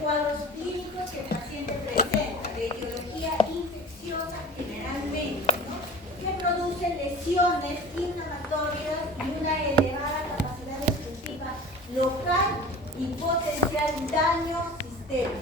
cuadros clínicos que el paciente presenta, de etiología infecciosa generalmente, ¿no? Que producen lesiones inflamatorias y una elevada capacidad destructiva local y potencial daño sistémico.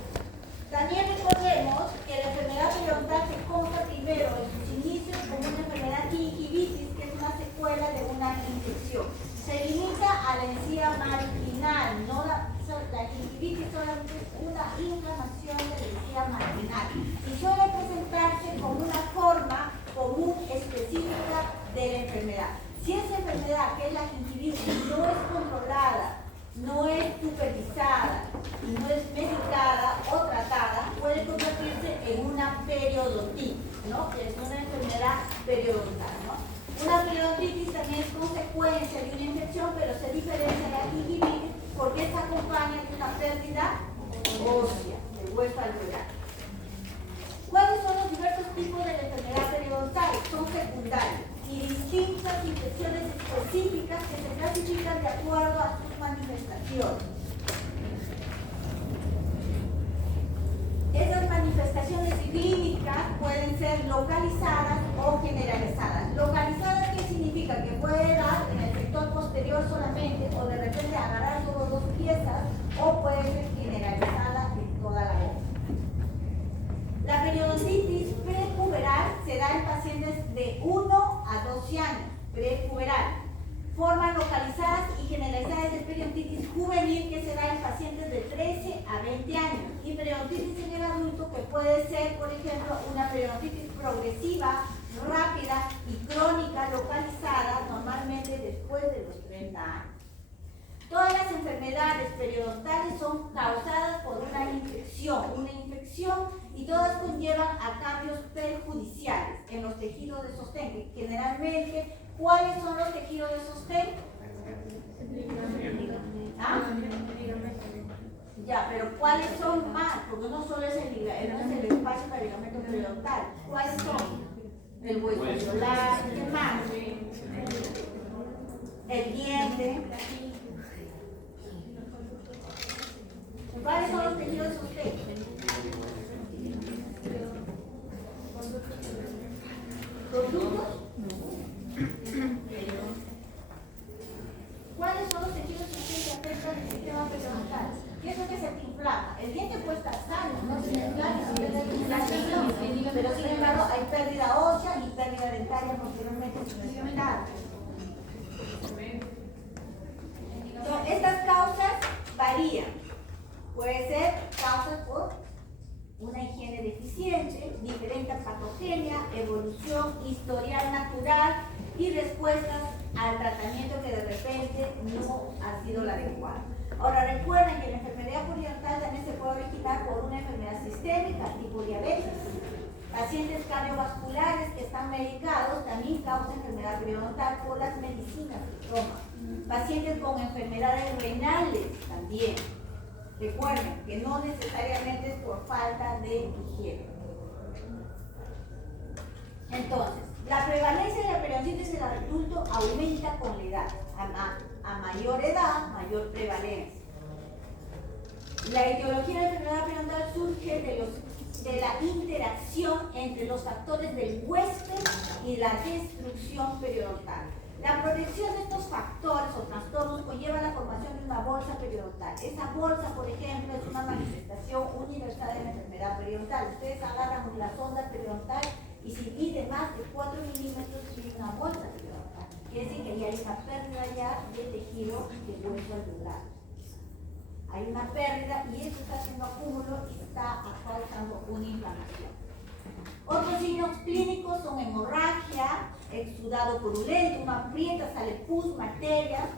También recordemos que la enfermedad periodontal se consta primero en sus inicios como una enfermedad gingivitis, que es una secuela de una infección. Se limita a la encía marginal, no la gingivitis solamente es una inflamación de la encía marginal y suele presentarse como una forma común específica de la enfermedad. Si esa enfermedad, que es la gingivitis, no es controlada, no es supervisada y no es medicada o tratada, puede convertirse en una periodontitis, ¿no? Que es una enfermedad periodontal, ¿no? Una periodontitis también es consecuencia de una infección, pero se diferencia de la gingivitis porque esta acompaña de una pérdida ósea del hueso alveolar. ¿Cuáles son los diversos tipos de la enfermedad periodontal? Son secundarios y distintas infecciones específicas que se clasifican de acuerdo a sus manifestaciones. Esas manifestaciones clínicas pueden ser localizadas o generalizadas. Localizadas, ¿qué significa? Que puede dar en el sector posterior solamente o de repente agarrar solo dos piezas, o puede ser generalizada en toda la boca. La periodontitis prepuberal se da en pacientes de 1 a 12 años, prepuberal. Formas localizadas y generalizadas de periodontitis juvenil que se da en pacientes de 13 a 20 años. Y periodontitis en el adulto que puede ser, por ejemplo, una periodontitis progresiva, rápida y crónica localizada normalmente después de los 30 años. Todas las enfermedades periodontales son causadas por una infección y todas conllevan a cambios perjudiciales en los tejidos de sostén, que generalmente, ¿cuáles son los tejidos de sostén? ¿Ah? Ya, pero ¿cuáles son más? Porque no solo es el espacio para el ligamento periodontal. ¿Cuáles son? El hueso alveolar, ¿qué más? El diente. ¿Cuáles son los tejidos de sostén? ¿Conductos? ¿Cuáles son los tejidos de sostén que afectan el sistema periodontal? ¿Qué es lo que se te inflama? El diente puede estar sano, no se inflama, pero sin embargo hay pérdida ósea y pérdida dentaria posteriormente significativa. Estas causas varían. Puede ser causas por una higiene deficiente, diferente patogenia, evolución, historial natural y respuestas al tratamiento que de repente no ha sido la adecuada. Ahora recuerden que la enfermedad periodontal también se puede originar por una enfermedad sistémica, tipo diabetes. Pacientes cardiovasculares que están medicados también causan enfermedad periodontal por las medicinas que toman. Pacientes con enfermedades renales también. Recuerden que no necesariamente es por falta de higiene. Entonces, la prevalencia de la periodontitis en el adulto aumenta con la edad. A mayor edad, mayor prevalencia. La etiología de la enfermedad periodontal surge de la interacción entre los factores del huésped y la destrucción periodontal. La protección de estos factores o trastornos conlleva la formación de una bolsa periodontal. Esa bolsa, por ejemplo, es una manifestación universal de la enfermedad periodontal. Ustedes agarran la sonda periodontal y si mide más de 4 milímetros, tiene una bolsa periodontal. Quiere decir que ya hay una pérdida ya de tejido del hueso alveolar. Hay una pérdida y eso está haciendo acúmulo y está causando una inflamación. Otros signos clínicos son hemorragia, exudado purulento, una aprieta, sale pus, bacterias.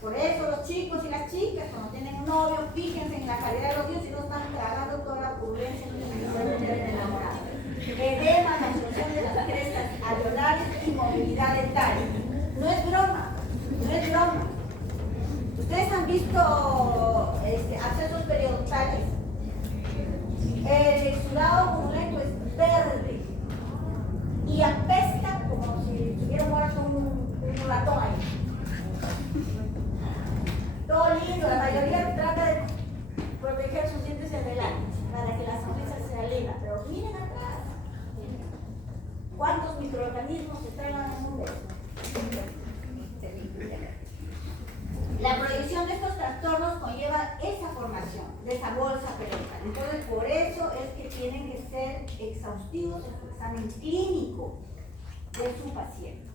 Por eso los chicos y las chicas cuando tienen novio, fíjense en la calidad de los dientes y no están tragando toda la purulencia que se puede tener en enamorado. Edema, la obstrucción de las crestas alveolares y movilidad dental. No es broma, no es broma. Ustedes han visto abscesos periodontales. El exudado purulento es verde y apesta como si estuviera muerto un ratón ahí. Todo lindo, la mayoría trata de proteger sus dientes tienen que ser exhaustivos en su examen clínico de su paciente.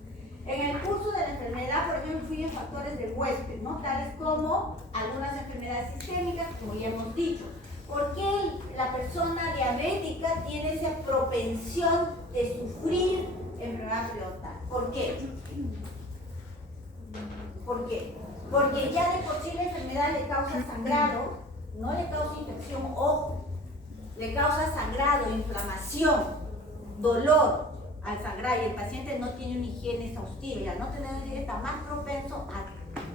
En el curso de la enfermedad, por ejemplo, influyen factores del huésped, ¿no? Tales como algunas enfermedades sistémicas, como ya hemos dicho. ¿Por qué la persona diabética tiene esa propensión de sufrir enfermedad periodontal? ¿Por qué? ¿Por qué? Porque ya de por sí la enfermedad le causa sangrado, no le causa infección, ojo, le causa sangrado, inflamación, dolor al sangrar, y el paciente no tiene una higiene exhaustiva, y al no tener una higiene está más propenso a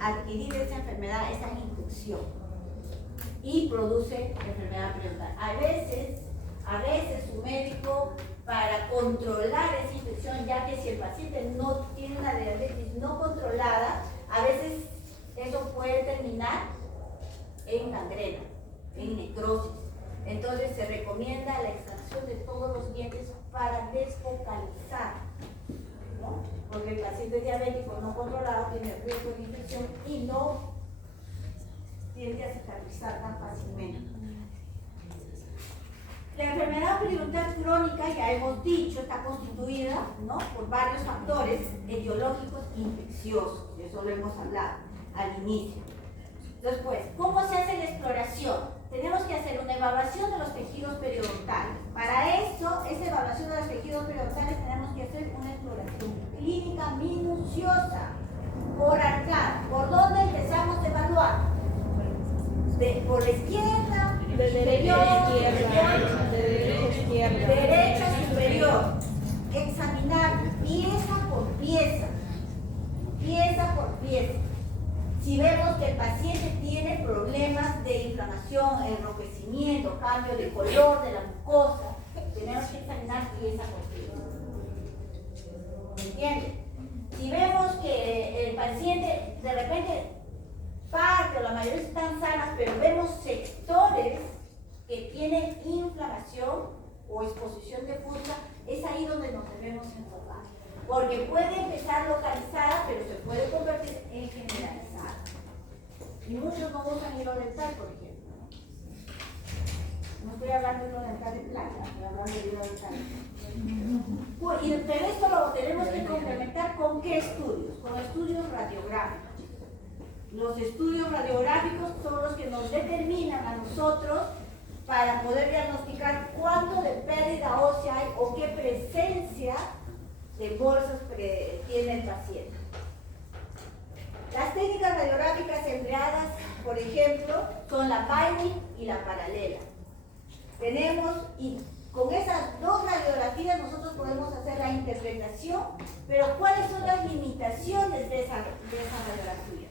adquirir esa enfermedad, esa infección, y produce enfermedad periodontal. A veces su médico, para controlar esa infección, ya que si el paciente no tiene una diabetes no controlada, a veces eso puede terminar en gangrena, en necrosis. Entonces se recomienda la extracción de todos los dientes para desfocalizar, ¿no? Porque el paciente diabético no controlado tiene riesgo de infección y no tiende a cicatrizar tan fácilmente. La enfermedad periodontal crónica, ya hemos dicho, está constituida, ¿no?, por varios factores etiológicos infecciosos, de eso lo hemos hablado al inicio. Después, ¿cómo se hace la exploración? Tenemos que hacer una evaluación de los tejidos periodontales. Para eso, esa evaluación de los tejidos periodontales, tenemos que hacer una exploración clínica minuciosa, por arcada. ¿Por dónde empezamos a evaluar? Por la izquierda, derecha superior. Examinar pieza por pieza, pieza por pieza. Si vemos que el paciente tiene problemas de inflamación, enrojecimiento, cambio de color de la mucosa, tenemos que examinar pieza por pieza. ¿Me entiende? Si vemos que el paciente de repente parte o la mayoría están sanas, pero vemos sectores que tienen inflamación o exposición de fuerza, es ahí donde nos debemos enfocar. Porque puede empezar localizada, pero se puede convertir en generalizada. Y muchos no usan hilo dental, por ejemplo. No estoy hablando de hilo dental de plata, estoy hablando de hilo dental. Pero esto lo tenemos que complementar ¿con qué estudios? Con estudios radiográficos. Los estudios radiográficos son los que nos determinan a nosotros para poder diagnosticar cuánto de pérdida ósea hay o qué presencia de bolsas tiene el paciente. Las técnicas radiográficas empleadas, por ejemplo, son la binding y la paralela. Y con esas dos radiografías nosotros podemos hacer la interpretación, pero ¿cuáles son las limitaciones de esa radiografía?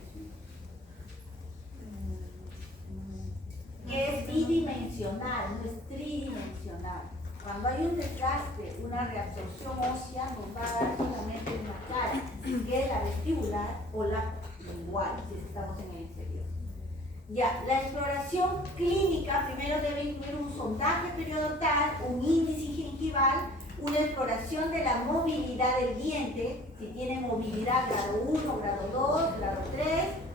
Que es bidimensional, no es tridimensional. Cuando hay un desgaste, una reabsorción ósea, nos va a dar solamente una cara, que es la vestibular o la lingual, si estamos en el inferior. Ya, la exploración clínica primero debe incluir un sondaje periodontal, un índice gingival, una exploración de la movilidad del diente, si tiene movilidad grado 1, grado 2, grado 3,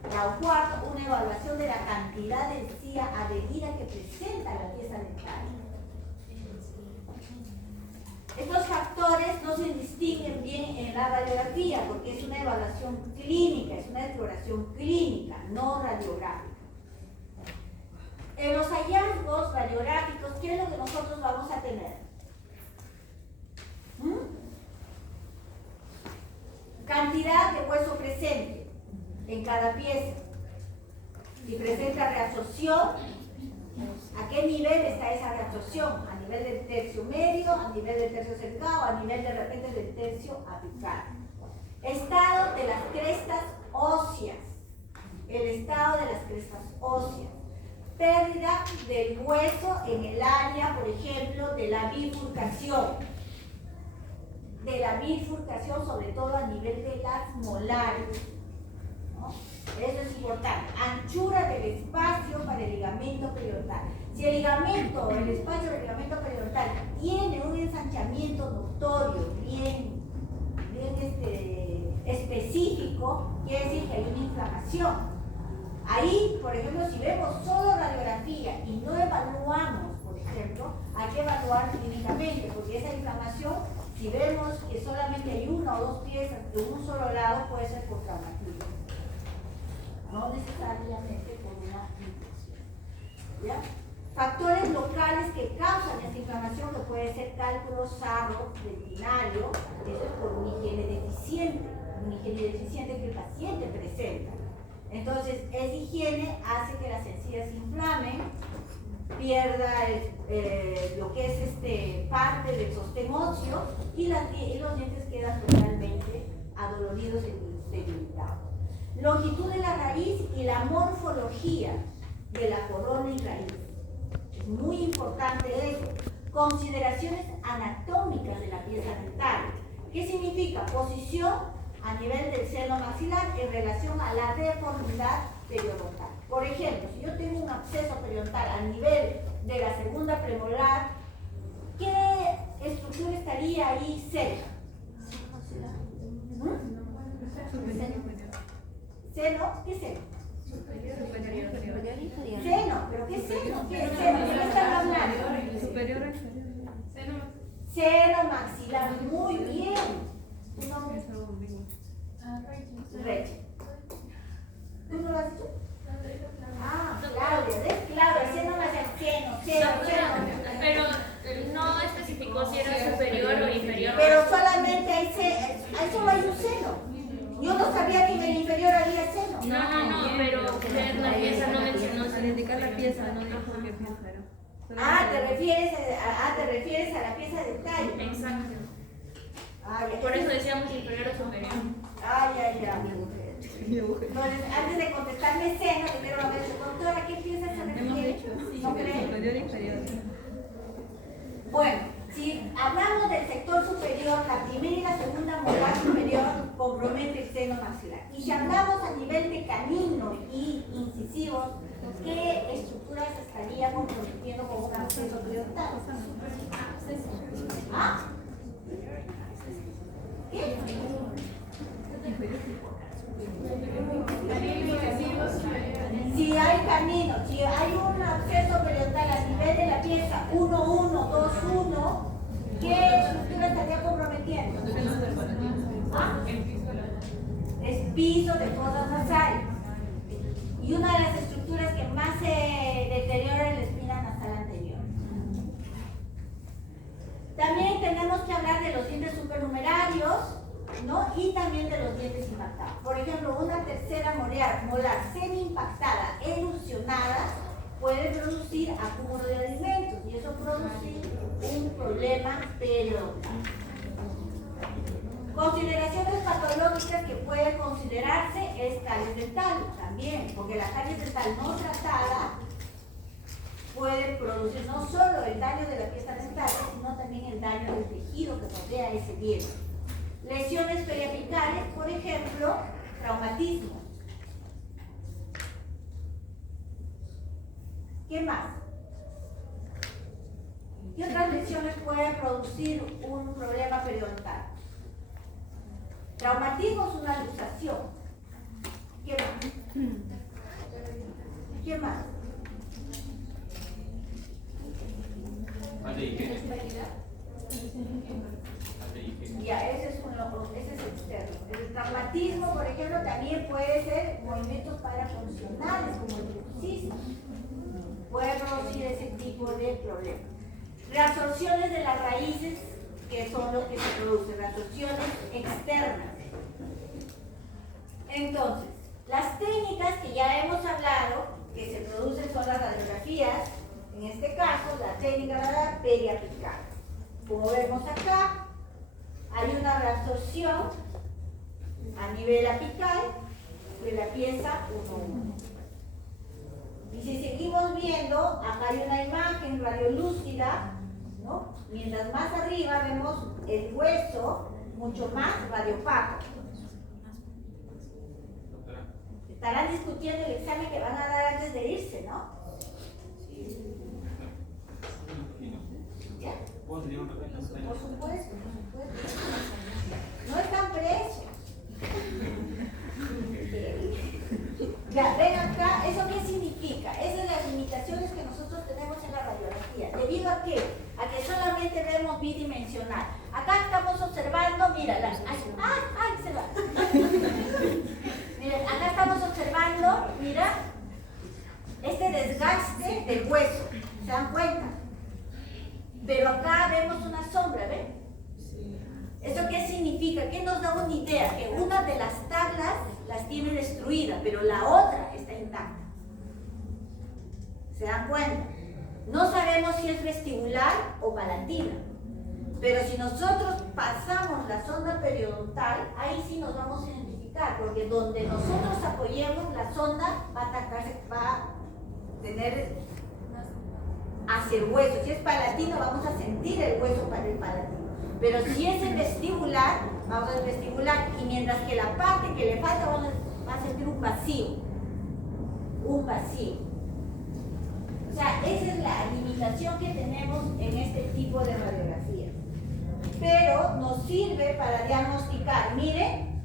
grado 4, una evaluación de la cantidad de encía adherida que presenta la pieza dental. Estos factores no se distinguen bien en la radiografía porque es una evaluación clínica, es una exploración clínica, no radiográfica. En los hallazgos radiográficos, ¿qué es lo que nosotros vamos a tener? Cantidad de hueso presente en cada pieza. Si presenta reabsorción, ¿a qué nivel está esa reabsorción? ¿A nivel del tercio medio, a nivel del tercio cercado, a nivel de repente del tercio apical? Estado de las crestas óseas. El estado de las crestas óseas. Pérdida del hueso en el área, por ejemplo, de la bifurcación. De la bifurcación, sobre todo a nivel de las molares, ¿no? Eso es importante. Anchura del espacio para el ligamento periodontal. Si el ligamento, el espacio del ligamento periodontal tiene un ensanchamiento notorio, bien específico, quiere decir que hay una inflamación. Ahí, por ejemplo, si vemos solo radiografía y no evaluamos, por ejemplo, hay que evaluar evaluar clínicamente, porque esa inflamación, si vemos que solamente hay una o dos piezas de un solo lado, puede ser por traumatismo, no necesariamente por una infección. ¿Ya? Factores locales que causan esta inflamación, que puede ser cálculo sarro dentinario, eso es por una higiene deficiente que el paciente presenta. Entonces, esa higiene hace que las encías se inflamen, pierda lo que es parte del sostén óseo y los dientes quedan totalmente adoloridos y debilitados. Longitud de la raíz y la morfología de la corona y raíz. Es muy importante eso. Consideraciones anatómicas de la pieza dental. ¿Qué significa? Posición a nivel del seno maxilar en relación a la deformidad periodontal. Por ejemplo, si yo tengo un absceso periodontal a nivel de la segunda premolar, ¿qué estructura estaría ahí cerca? ¿Seno? ¿Qué seno? Seno, ¿pero qué seno? ¿Qué seno? ¿De qué están hablando? Superior o inferior. Seno maxilar, muy bien. ¿Tu nombre? Rachel. ¿Tú no lo has dicho? Ah, Claudia, ¿ves? Claudia, seno maxilar, seno. Pero no especificó si era superior o inferior. Pero solamente hay solo hay un seno. Yo no sabía que en el inferior había seno. No, pero usted la pieza no mencionó. Al indicar la pieza, no dijo qué pieza era. ¿Te refieres a la pieza dental? Exacto. Ya. Por eso decíamos inferior o superior. Ya. Entonces, antes de contestarme seno, primero a ver, doctora, ¿qué pieza se refiere? Hemos dicho ¿No cree? superior e inferior. Bueno, si hablamos del sector superior, la primera y la segunda molar superior compromete el seno maxilar. Y si hablamos a nivel de canino y incisivos, ¿qué estructuras estaría comprometiendo con un absceso periodontal? ¿Ah? ¿Qué? Si hay camino, si hay un absceso periodontal a nivel de la pieza 1-1, 2-1, ¿qué estructura estaría comprometiendo? ¿Ah? Es piso de fosas nasales. Y una de las estructuras que más se deteriora es la espina nasal anterior. También tenemos que hablar de los dientes supernumerarios, ¿no? Y también de los dientes impactados. Por ejemplo, una tercera molar semi-impactada, erosionada, puede producir acúmulo de alimentos y eso produce un problema periodontal. Consideraciones patológicas que puede considerarse es caries dental también, porque la caries dental no tratada puede producir no solo el daño de la pieza dental, sino también el daño del tejido que rodea ese diente. Lesiones periapicales, por ejemplo, traumatismo. ¿Qué más? ¿Qué otras lesiones pueden producir un problema periodontal? Traumatismo es una luxación. ¿Qué más? ¿Qué más? Ya, ese es externo. El traumatismo, por ejemplo, también puede ser movimientos parafuncionales, como el bruxismo. Puede producir ese tipo de problemas. Reabsorciones de las raíces, que son lo que se produce, reabsorciones externas. Entonces, las técnicas que ya hemos hablado, que se producen son las radiografías, en este caso, la técnica de la periapical. Como vemos acá, hay una reabsorción a nivel apical de la pieza 1-1. Y si seguimos viendo, acá hay una imagen radiolúcida, ¿no? Mientras más arriba vemos el hueso mucho más radiopaco. Estarán discutiendo el examen que van a dar antes de irse, ¿no? ¿Ya? Por supuesto. No están presos. Ya, ven acá, ¿eso qué significa? Esas son las limitaciones que nosotros tenemos en la radiografía. ¿Debido a qué? A que solamente mira, se va. Miren, acá estamos observando, mira, este desgaste del hueso, ¿se dan cuenta? Pero acá vemos una sombra, ¿ven? ¿Eso qué significa? ¿Qué nos da una idea? Que una de las tablas las tiene destruidas, pero la otra está intacta. ¿Se dan cuenta? No sabemos si es vestibular o palatina, pero si nosotros pasamos la sonda periodontal, ahí sí nos vamos a identificar, porque donde nosotros apoyemos la sonda va a atacarse, va a tener hacia el hueso. Si es palatino, vamos a sentir el hueso para el palatino. Pero si es el vestibular, vamos a ver vestibular. Y mientras que la parte que le falta, va a sentir un vacío. Un vacío. O sea, esa es la limitación que tenemos en este tipo de radiografía. Pero nos sirve para diagnosticar. Miren,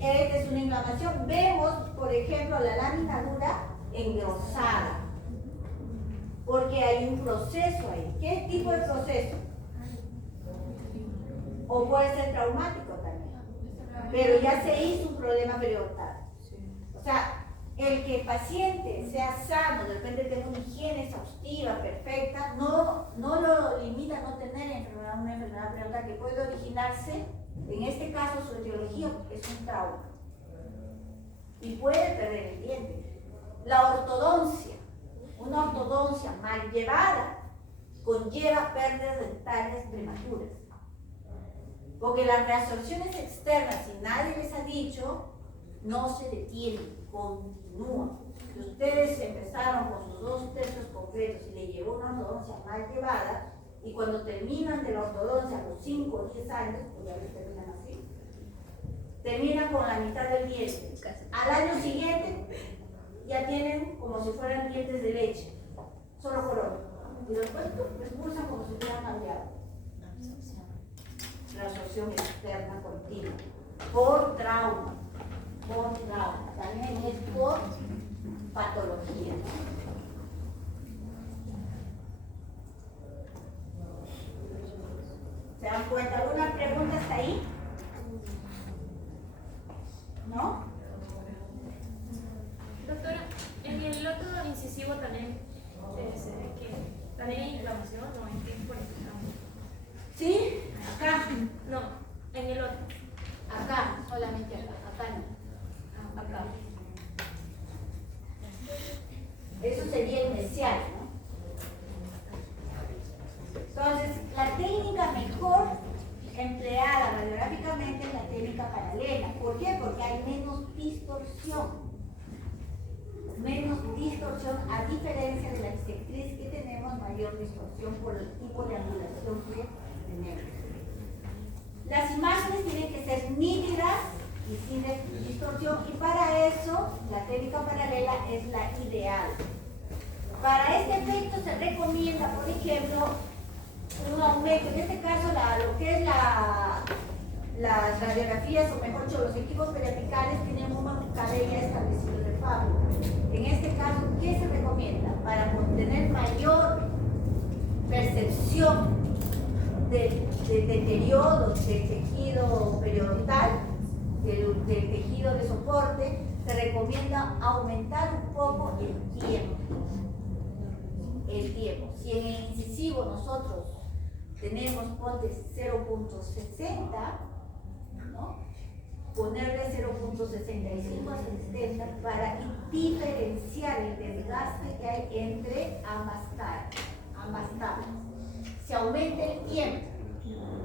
esta es una inflamación. Vemos, por ejemplo, la lámina dura engrosada. Porque hay un proceso ahí. ¿Qué tipo de proceso? O puede ser traumático también. Pero ya se hizo un problema periodontal. O sea, el que el paciente sea sano, de repente tenga una higiene exhaustiva, perfecta, no lo limita a no tener una enfermedad periodontal que puede originarse, en este caso su etiología es un trauma. Y puede perder el diente. La ortodoncia. Una ortodoncia mal llevada conlleva pérdidas dentales prematuras. Porque las reabsorciones externas, si nadie les ha dicho, no se detienen, continúan. Si ustedes empezaron con sus 2 tercios completos y le llevó una ortodoncia mal llevada, y cuando terminan de la ortodoncia a los 5 o 10 años, pues ya les terminan así, terminan con la mitad del diente. Al año siguiente, ya tienen como si fueran dientes de leche, solo color. Y después expulsan como si hubieran cambiado. Reabsorción externa continua. Por trauma. También es por patología. ¿Se dan cuenta? ¿Alguna pregunta hasta ahí? ¿No? Doctora, en el otro incisivo también se ve que también hay inflamación, ¿no? ¿En qué por ejemplo? ¿Sí? Acá. No, en el otro. Acá, solamente acá. Acá no. Acá. Eso sería el mesial, ¿no? Entonces, la técnica mejor empleada radiográficamente es la técnica paralela. ¿Por qué? Porque hay menos distorsión. A diferencia de la bisectriz que tenemos, mayor distorsión por el tipo de angulación que tenemos. Las imágenes tienen que ser nítidas y sin distorsión, y para eso la técnica paralela es la ideal. Para este efecto se recomienda, por ejemplo, un aumento, en este caso lo que es las radiografías, o mejor dicho, los equipos periapicales tienen una cadena establecida de fábrica. En este caso, ¿qué se recomienda? Para obtener mayor percepción del deterioro del tejido periodontal, del tejido de soporte, se recomienda aumentar un poco el tiempo. Si en el incisivo nosotros tenemos, ponte 0.60, ¿no? Ponerle 0.65 a 70 para diferenciar el desgaste que hay entre ambas tablas. Se aumenta el tiempo,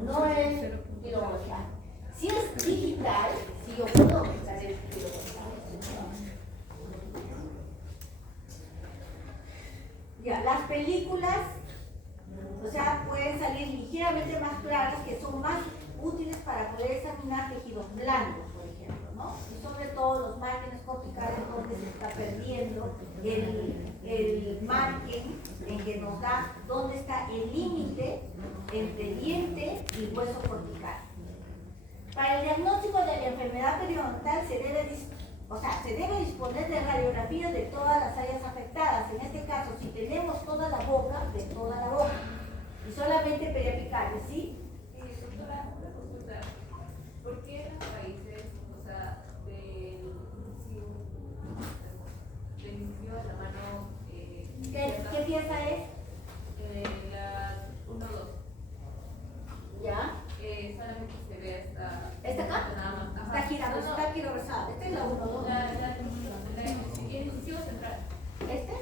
no es kilogrosal. Si es digital, si yo puedo aumentar el kilogrosal. Ya, las películas, o sea, pueden salir ligeramente más claras, que son más útiles para poder examinar tejidos blandos, por ejemplo, ¿no? Y sobre todo los márgenes corticales, donde se está perdiendo el margen en que nos da dónde está el límite entre diente y hueso cortical. Para el diagnóstico de la enfermedad periodontal se debe disponer de radiografías de todas las áreas afectadas. En este caso, si tenemos toda la boca, de toda la boca, y solamente periapicales, ¿sí? ¿Por qué las raíces, o sea, del inicio a la mano? ¿Qué pieza es? La 1, 2. ¿Ya? Solamente se ve hasta. ¿Esta acá? Nada más. Ajá. Está girado, No, no. está girado. Esta es la 1, 2. El incisivo central. ¿Este?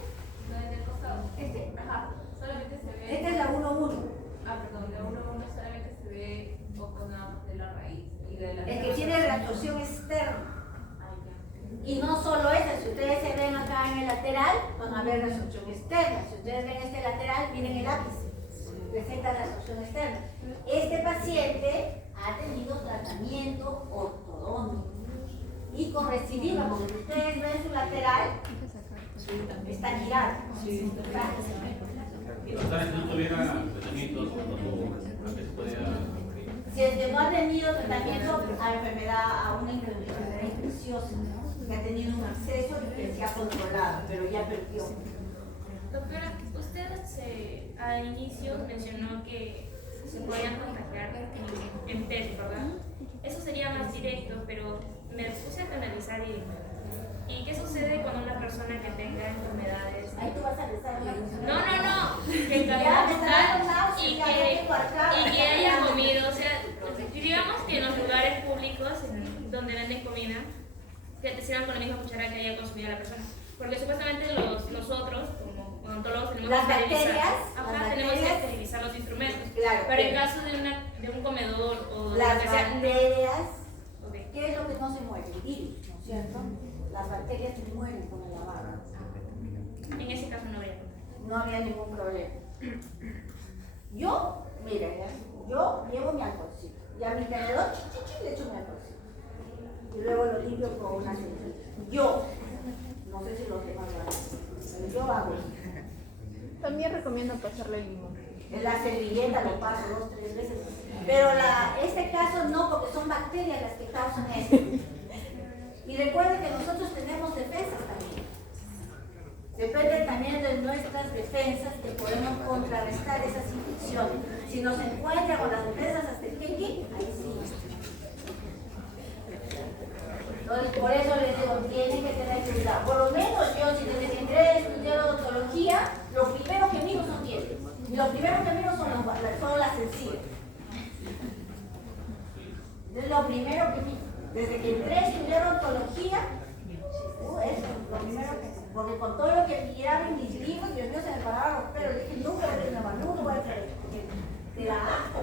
La del costado. ¿Este? Ajá. Solamente se ve. Esta es la 1, 1. Ah, perdón, la 1, 1 solamente se ve un poco nada más de la raíz y de la. El que tiene la torsión externa. Ah, ya. Y no solo esa, si ustedes se ven acá en el lateral, van a ver la absorción externa. Si ustedes ven este lateral, miren el ápice, presenta la absorción externa. Este paciente ha tenido tratamiento ortodóntico y con recidiva, porque si ustedes ven su lateral, está girado. Si no tuviera tratamientos, antes podía. Si el que no ha tenido tratamiento a enfermedad, a una enfermedad infecciosa, que ha tenido un acceso y que se ha controlado, pero ya perdió. Doctora, usted al inicio mencionó que se podían contagiar en PET, ¿verdad? Eso sería más directo, pero me puse a analizar y ¿qué sucede con una persona que tenga enfermedades? Ahí tú vas a rezar a una persona. No, que Ya, me está dando tal náuseas, y ya, que no tengo acá. haya comido, o sea, digamos que en los lugares públicos donde venden comida, que te sirvan con la misma cuchara que haya consumido la persona. Porque supuestamente nosotros, como odontólogos, tenemos Las que esterilizar. bacterias, Ajá, las tenemos que bacterias. esterilizar los instrumentos. Claro, Pero en caso de un comedor o de las lo que sea, bacterias, ok. ¿qué es lo que no se muere? El virus, ¿no es cierto? Las bacterias se mueren con el lavado. En ese caso no habría contagio. No había ningún problema. Yo, miren, yo llevo mi alcoholcito. Y a mi tenedor, le echo mi alcoholcito. Y luego lo limpio con una servilleta. Yo, no sé si los demás lo hacen, pero yo hago eso. También recomiendo pasarle limón. En la servilleta lo paso 2, 3 veces. Pero este caso no, porque son bacterias las que causan esto. Y recuerden que nosotros tenemos defensas también. Depende también de nuestras defensas que podemos contrarrestar esas infecciones. Si nos encuentra con las defensas hasta el kiki, ahí sí. Entonces, por eso les digo, tienen que tener cuidado. Por lo menos yo, si desde que entré a estudiar odontología, lo primero que miro son dientes. Y lo primero que miro son las encías. Es lo primero que miro. Desde que entré a estudiar odontología, eso, lo primero que... Porque con todo lo que miraba en mis libros, Dios mío, se me paraban los pelos. Dije, nunca voy a tener mano, nunca voy a tener, porque te da asco.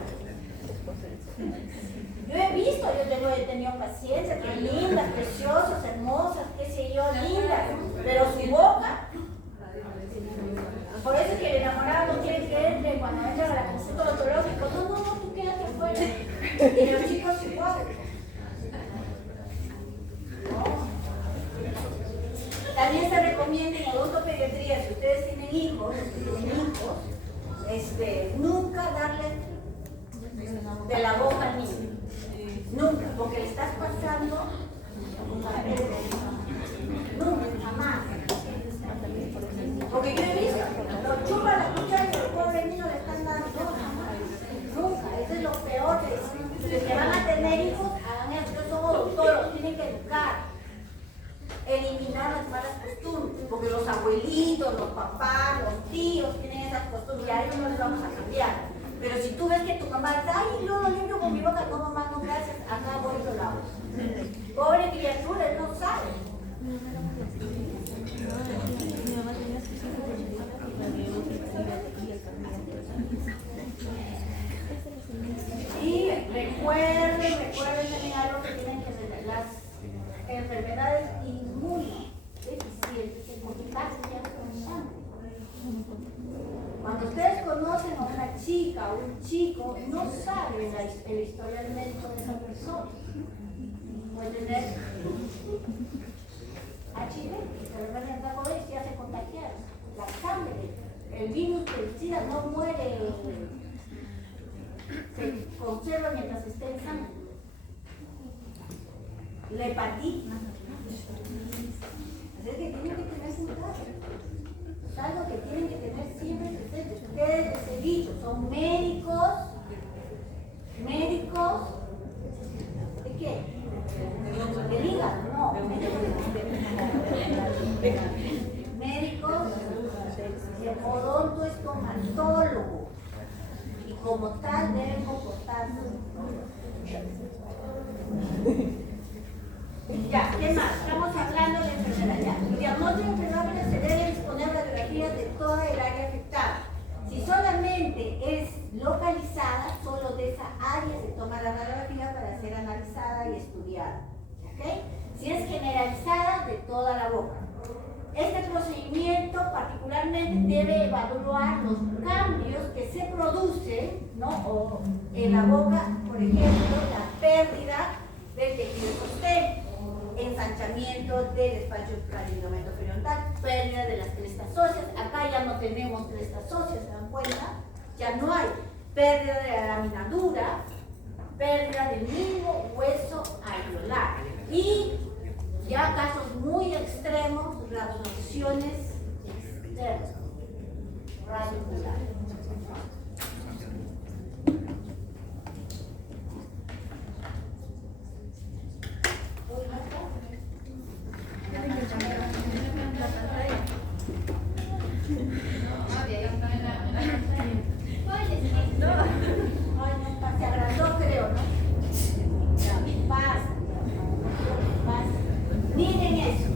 Yo he visto, he tenido pacientes que lindas, preciosas, hermosas, qué sé yo, lindas, pero su boca, por eso es que el enamorado no quiere que entre cuando entran a la consulta odontológica. No, tú quédate afuera. Y los chicos igual. No. También se recomienda en odontopediatría, si ustedes tienen hijos, nunca darle de la boca al niño. Nunca, porque le estás pasando nunca, jamás. Porque yo he visto, lo chupa la cuchara y el pobre niño le están dando, no, jamás. Nunca, eso es lo peor que si van a tener hijos, hagan esto, son odontólogos, tienen que educar. Eliminar las malas costumbres, porque los abuelitos, los papás, los tíos tienen esas costumbres y a ellos no les vamos a cambiar. Pero si tú ves que tu mamá está, ay, yo lo limpio con mi boca, no mamá, no gracias, acá voy y lo lavo. Pobre criatura, él no sabe. Y recuerden también algo que tienen que ver, las enfermedades inmunodeficientes, porque casi ya con sangre. Cuando ustedes conocen a una chica o un chico, no saben el historial médico de esa persona. Puede tener HIV, enfermedad de COVID, ya se contagiaron. La sangre, el virus del SIDA no muere, se conserva mientras esté en sangre. La hepatitis. Así que tienen que tener cuidado. Es algo que tienen que tener siempre presente. Ustedes, les he dicho, son médicos. ¿De odonto es estomatólogo y como tal debe comportarse. Ya, ¿qué más? Estamos hablando de enfermedad ya. El diagnóstico de enfermedad se debe disponer radiografías de toda el área afectada. Si solamente es localizada, solo de esa área se toma la radiografía para ser analizada y estudiada. ¿Okay? Si es generalizada, de toda la boca. Este procedimiento particularmente debe evaluar los cambios que se producen, ¿no? O en la boca, por ejemplo, la pérdida del tejido sostén, ensanchamiento del espacio faringometoperiodontal, pérdida de las crestas óseas. Acá ya no tenemos crestas óseas, ¿se dan cuenta? Ya no hay pérdida de la laminadura, pérdida del mismo hueso alveolar. Y ya casos muy extremos, reabsorciones externas, radiculares. Se agrandó, creo, ¿no? Ya, pasa. Miren eso.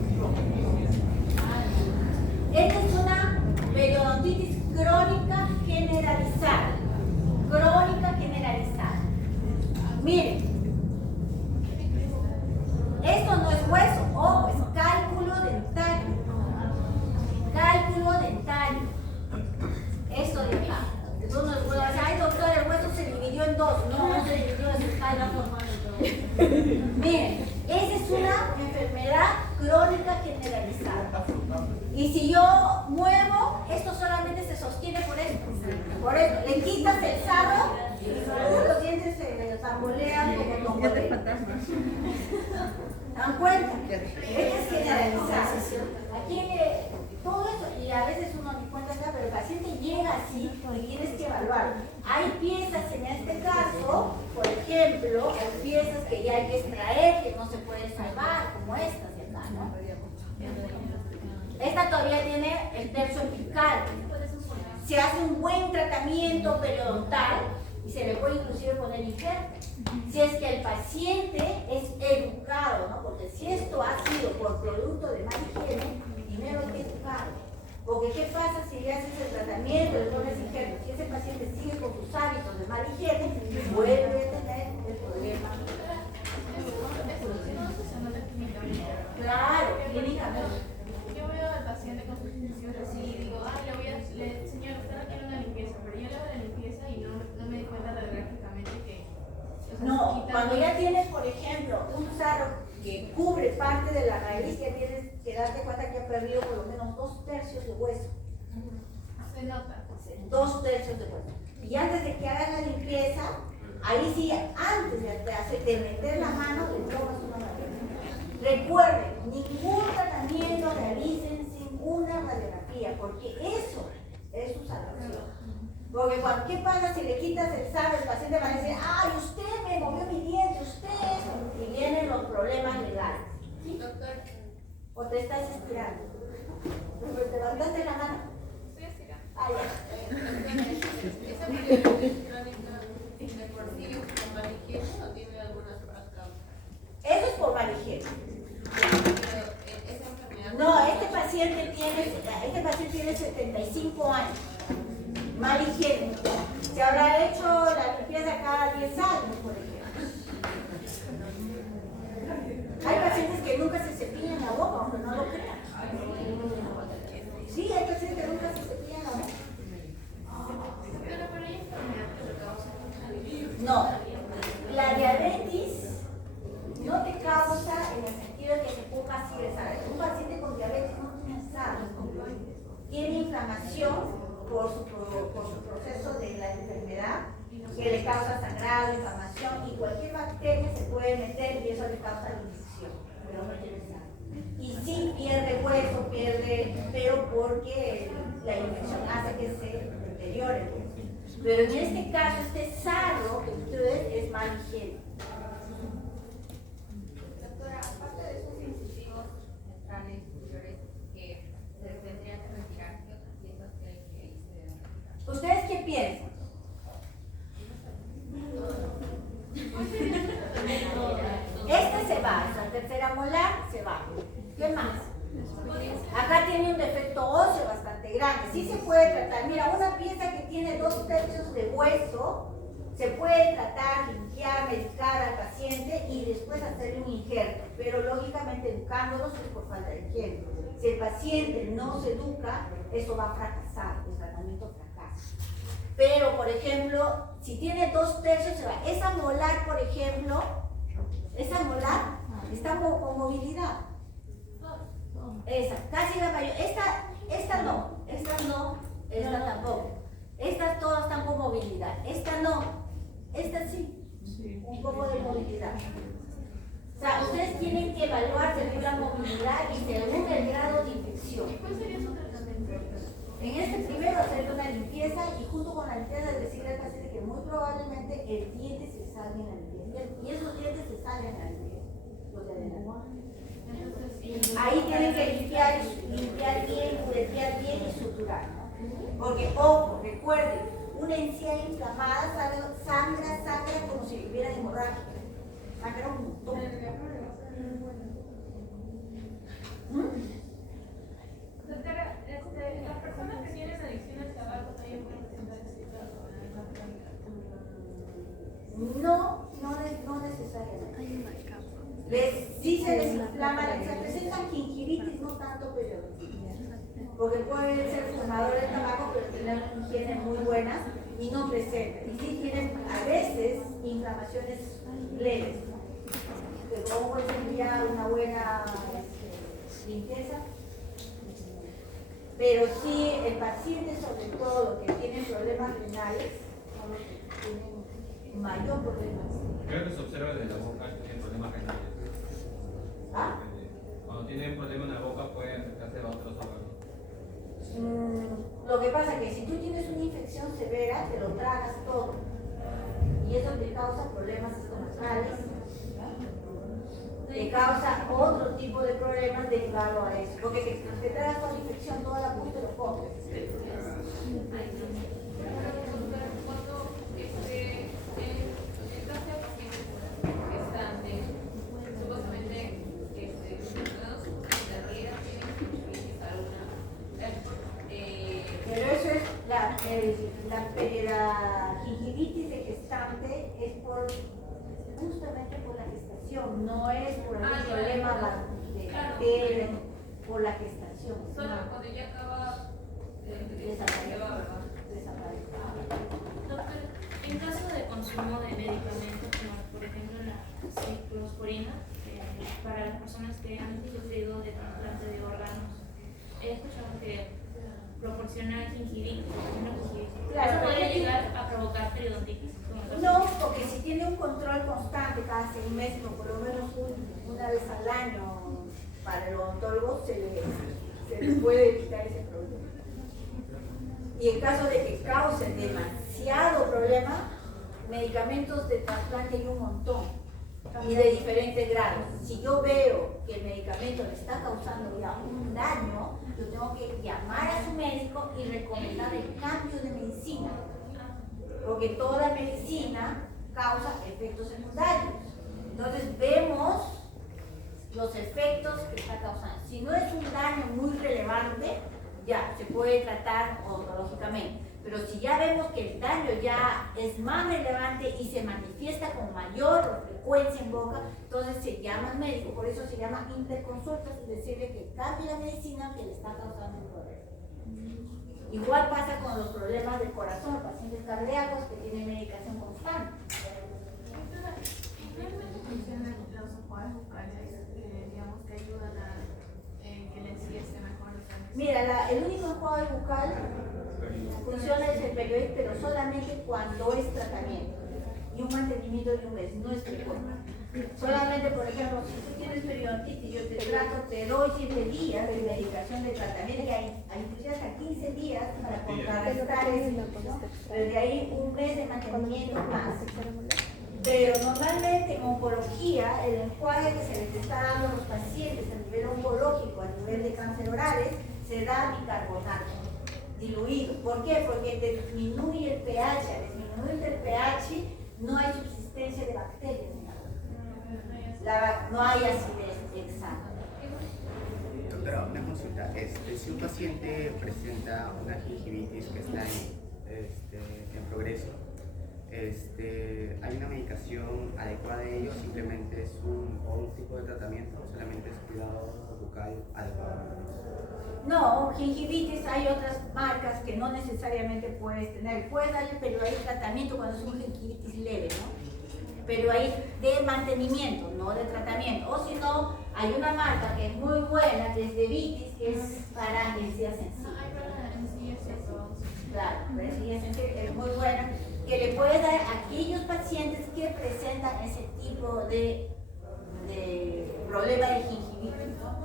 Esta es una periodontitis crónica generalizada. Crónica generalizada. Miren. Esto no es hueso, ojo, es cálculo dentario. Cálculo dentario. Esto de acá. Eso no es hueso. Ay, doctor, el hueso se dividió en dos. No se dividió, se está en la forma de todo. Miren, esa es una enfermedad crónica generalizada. Y si yo muevo, esto solamente se sostiene por esto. Por eso, le quitas el sarro y los dientes se zambolean como tomboleo. ¿Se dan cuenta? Esta es generalizada. Aquí todo eso, y a veces uno ni cuenta acá, pero el paciente llega así y tienes que evaluar. Hay piezas en este caso, por ejemplo, hay piezas que ya hay que extraer, que no se puede salvar, como estas de acá, ¿no? Esta todavía tiene el tercio apical. Se hace un buen tratamiento periodontal y se le puede inclusive poner injerto. Si es que el paciente es educado, ¿no? Porque si esto ha sido por producto de mala higiene, primero hay que educarlo. Porque ¿qué pasa si le haces el tratamiento, le pones injerto? Si ese paciente sigue con sus hábitos de mala higiene, vuelve a tener el problema. Claro, clínicamente. Yo veo al paciente con sus intenciones así y digo, señor, usted requiere una limpieza, pero yo le hago la limpieza y no me di cuenta radiográficamente que... No, cuando ya tienes, por ejemplo, un sarro que cubre parte de la raíz, ya tienes que darte cuenta que ha perdido por lo menos 2/3 de hueso. Se nota. 2/3 de hueso. Y antes de que hagan la limpieza, ahí sí, antes de meter la mano, le tomas una radiografía. Recuerden, ningún tratamiento realicen sin una radiografía, porque eso es su salvación. Porque ¿qué pasa si le quitas el sarro? El paciente va a decir, ay, usted me movió mi diente, usted eso. Y vienen los problemas legales. ¿Sí? Doctor, ¿O te estás estirando? ¿Te levantaste la mano? estoy estirando. Ah, ya. ¿Esa periodontitis crónica de por sí es con mala higiene o tiene algunas otras causas? Eso es por mala higiene. Esa enfermedad... No, este paciente tiene 75 años. Mala higiene. Se habrá hecho la limpieza cada 10 años, por ejemplo. Hay pacientes que nunca se cepillan la boca, aunque no lo crean. Sí, hay pacientes que nunca se cepillan la boca. Pero hay enfermedad que lo causa. No, la diabetes no te causa en el sentido de que se ponga así de sangre. Un paciente con diabetes no tiene sangre, tiene inflamación por su proceso de la enfermedad que le causa sangrado, inflamación y cualquier bacteria se puede meter y eso le causa la infección, pero no tiene sangre. Y sí pierde hueso, pero porque la infección hace que se deteriore. Pero en este caso, este sarro que ustedes es mal higiene. Doctora, aparte de esos incisivos centrales superiores que se tendrían que retirar, ¿qué otras piezas creen que hice? piensan? Este se va, esta tercera molar se va. ¿Qué más? Acá tiene un defecto óseo bastante grande. Sí se puede tratar. Mira, una pieza que tiene 2/3 de hueso, se puede tratar, limpiar, medicar al paciente y después hacerle un injerto. Pero lógicamente educándolos es por falta de higiene. Si el paciente no se educa, eso va a fracasar, el tratamiento fracasa. Pero, por ejemplo, si tiene 2/3 se va. Esa molar, por ejemplo, esa molar está con movilidad. Esa, casi la mayoría. Esta no, esta tampoco. Estas todas están con movilidad. Esta no, esta sí, un poco de movilidad. O sea, ustedes tienen que evaluar según la movilidad y según el grado de infección. ¿Cuál sería su tratamiento? En este primero hacerle una limpieza y junto con la limpieza decirle al paciente que muy probablemente el diente se salga en la limpieza. Y esos dientes se salen en la limpieza. Los de adelante. Ahí tienen que limpiar bien, curetear bien y suturar, ¿no? Porque, ojo, recuerden, una encía inflamada sangra como si hubiera hemorragia. Sangra un montón. Doctora, las personas que tienen adicción al tabaco también pueden presentar este caso. No necesariamente. Sí se les inflama, se presentan gingivitis, no tanto periodontitis. Porque pueden ser fumadores de tabaco, pero tienen una higiene muy buena y no presentan. Y sí tienen a veces inflamaciones leves, ¿no? Que como sería una buena limpieza. Pero sí, el paciente, sobre todo, que tiene problemas renales, son los que tienen mayor problema. Creo que se observa desde la boca que tiene problemas renales. ¿Ah? Cuando tiene un problema en la boca puede afectarse a otros órganos. Lo que pasa es que si tú tienes una infección severa, te lo tragas todo. Y eso te causa problemas estomacales, ¿no? Te causa otro tipo de problemas derivado a eso. Porque si te tragas toda la infección, toda la punta, te lo comes. Pero eso es la gingivitis de gestante es justamente por la gestación, no es por algún problema de bacteria, por la gestación. Solo cuando ya acaba desaparece. Doctor, en caso de consumo de medicamentos, como por ejemplo la ciclosporina, para las personas que han sufrido de trasplante de órganos, he escuchado que proporciona gingivitis. Claro, ¿Eso podría pero llegar a provocar periodontitis? no, porque si tiene un control constante cada 6 meses o por lo menos una vez al año para el odontólogo se les puede evitar ese problema. Y en caso de que cause demasiado problema, medicamentos de trasplante hay un montón y de diferentes grados. Si yo veo que el medicamento le está causando ya un daño, yo tengo que llamar a su médico y recomendar el cambio de medicina. Porque toda medicina causa efectos secundarios. Entonces vemos los efectos que está causando. Si no es un daño muy relevante, ya se puede tratar odontológicamente. Pero si ya vemos que el daño ya es más relevante y se manifiesta con mayor frecuencia en boca, entonces se llama al médico. Por eso se llama interconsultas y decirle que cambie la medicina que le está causando el problema. Igual pasa con los problemas del corazón, pacientes cardíacos que tienen medicación constante. ¿Realmente funcionan los enjuagues bucales digamos que ayudan a que la encía esté mejor? Mira, el único enjuague bucal funciona es el periodo, pero solamente cuando es tratamiento y un mantenimiento de un mes, no es frecuente. Solamente, por ejemplo, si tú tienes periodontitis, yo te trato, te doy 7 días de medicación de tratamiento, que hay inclusive hasta 15 días para contrarrestar eso, ¿no? Pero de ahí un mes de mantenimiento más. Pero normalmente en oncología, el enjuague que se les está dando a los pacientes a nivel oncológico, a nivel de cáncer orales, se da bicarbonato. diluido. ¿Por qué? Porque disminuye el pH. Al disminuir el pH no hay subsistencia de bacterias en la boca. No hay acidez, exacto. Doctora, una consulta. Si un paciente presenta una gingivitis que está en progreso, ¿hay una medicación adecuada de ello? ¿Simplemente es un tipo de tratamiento? ¿Solamente es cuidado bucal adecuado? No, gingivitis hay otras marcas que no necesariamente puedes tener. Puedes darle, pero hay tratamiento cuando es un gingivitis leve, ¿no? Pero hay de mantenimiento, no de tratamiento. O si no, hay una marca que es muy buena, que es de vitis, que es para encías sensibles. Claro, la encías sensible es muy buena, que le puede dar a aquellos pacientes que presentan ese tipo de problema de gingivitis, ¿no?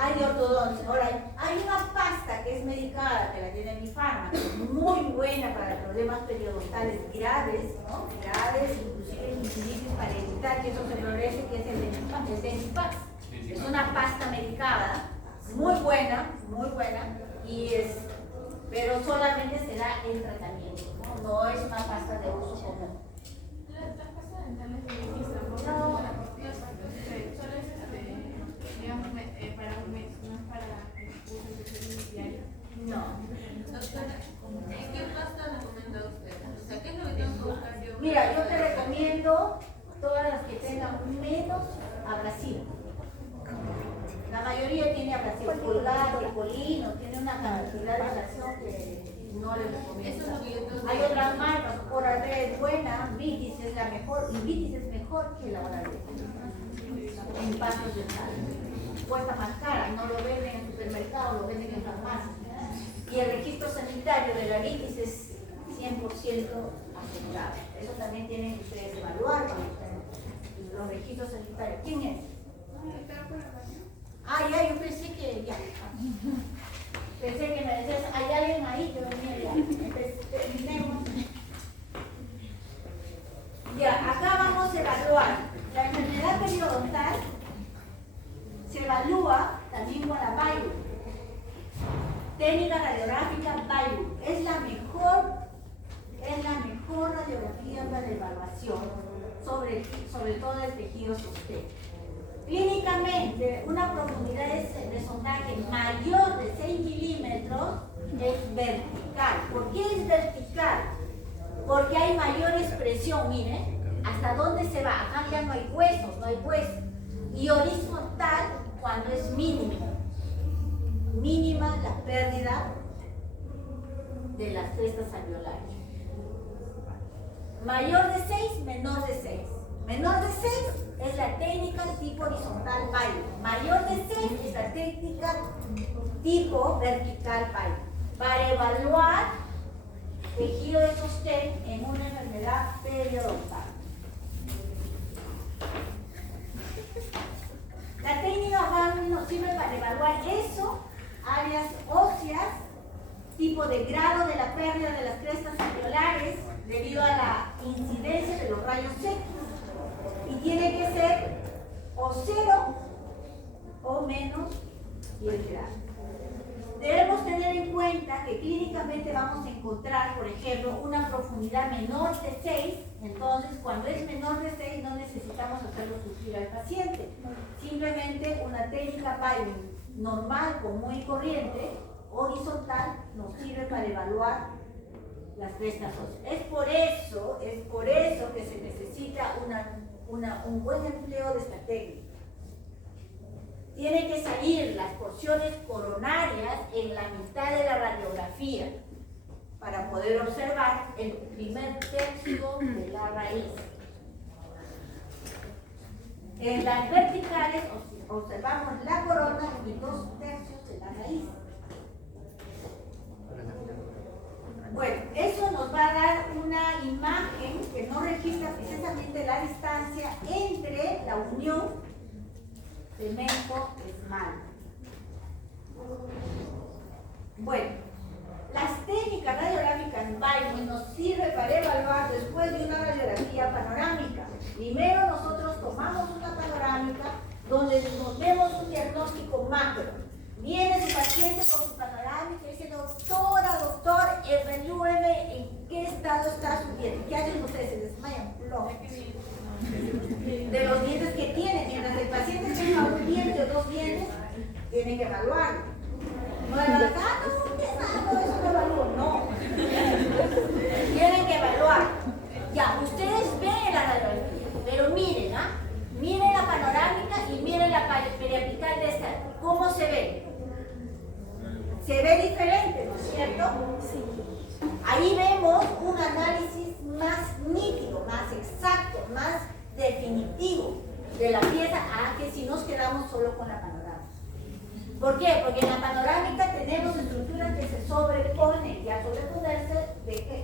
Hay ortodoncia. Ahora, hay una pasta que es medicada, que la tiene mi farma, que es muy buena para problemas periodontales graves, ¿no? Graves, inclusive gingivitis, para evitar que eso se progrese, que es el Dentipax. Es una pasta medicada, muy buena, pero solamente se da en tratamiento, ¿no? No es una pasta de uso común. Las pastas dentales de vitis tampoco. No. Solo es digamos, para un mes, no es para uso diario. No. Doctora, ¿qué pasta recomienda usted? O sea, ¿qué es lo que tengo que buscar yo? Mira, yo te recomiendo todas las que tengan menos abrasivo. La mayoría tiene abrasivo, Colgate, Colino, tiene una cantidad de abrasión que no les recomiendo. Eso es lo que yo tengo que Hay otras marcas, Oral-B es buena, Vitis es la mejor, y Vitis es mejor que la Oral-B. En pastos dentales. Cuesta más cara, no lo venden en supermercados, lo venden en farmacias. Y el registro sanitario de la Vitis es 100% asegurado. Eso también tienen ustedes que evaluar cuando estén los registros sanitarios. ¿Quién es? Ya, yo pensé que ya. Pensé que me decías, hay alguien ahí que venía ya. Terminemos. Ya, acá vamos a evaluar la enfermedad periodontal. Se evalúa también con la Bailey. Técnica radiográfica Bailey. Es la mejor radiografía para la evaluación, sobre todo el tejido sostén. Clínicamente, una profundidad de sondaje mayor de 6 milímetros es vertical. ¿Por qué es vertical? Porque hay mayor expresión, miren, hasta dónde se va. Acá ya no hay huesos, Y horizontal cuando es mínima. Mínima la pérdida de las crestas alveolares. Mayor de 6, menor de 6. Menor de 6 es la técnica tipo horizontal Bailey. Mayor de 6 es la técnica tipo vertical Bailey. Para evaluar tejido de sostén en una enfermedad periodontal. La técnica Bailey nos sirve para evaluar eso, áreas óseas, tipo de grado de la pérdida de las crestas alveolares debido a la incidencia de los rayos X. Y tiene que ser o 0 o menos 10 grados. Debemos tener en cuenta que clínicamente vamos a encontrar, por ejemplo, una profundidad menor de 6. Entonces, cuando es menor de 6, no necesitamos hacerlo sufrir al paciente. Simplemente una técnica Bailey normal, común y corriente, horizontal, nos sirve para evaluar las crestas óseas. Es por eso que se necesita un buen empleo de esta técnica. Tienen que salir las porciones coronarias en la mitad de la radiografía para poder observar el primer tercio de la raíz. En las verticales observamos la corona y 2 tercios de la raíz. Bueno, eso nos va a dar una imagen que no registra precisamente la distancia entre la unión cemento-esmalte. Bueno, las técnicas radiográficas Bailey nos sirven para evaluar después de una radiografía panorámica. Primero nosotros tomamos una panorámica donde nos vemos un diagnóstico macro. Viene su paciente con su panorámica panorámica y dice, doctora, doctor, evalúeme en qué estado está su diente. ¿Qué hacen ustedes? Se desmayan, plom. De los dientes que tienen. Mientras el paciente tenga un diente o dos dientes, tienen que evaluarlo. No evaluar, no, ¿qué sabe? Eso no evalúo. No. Tienen que evaluar. Ya, ustedes ven la radiografía, pero miren, ¿ah? Miren la panorámica y miren la periapical de esta. ¿Cómo se ve? Se ve diferente, ¿no es cierto? Sí. Ahí vemos un análisis más nítido, más exacto, más definitivo de la pieza a que si nos quedamos solo con la panorámica. ¿Por qué? Porque en la panorámica tenemos estructuras que se sobreponen y al sobreponerse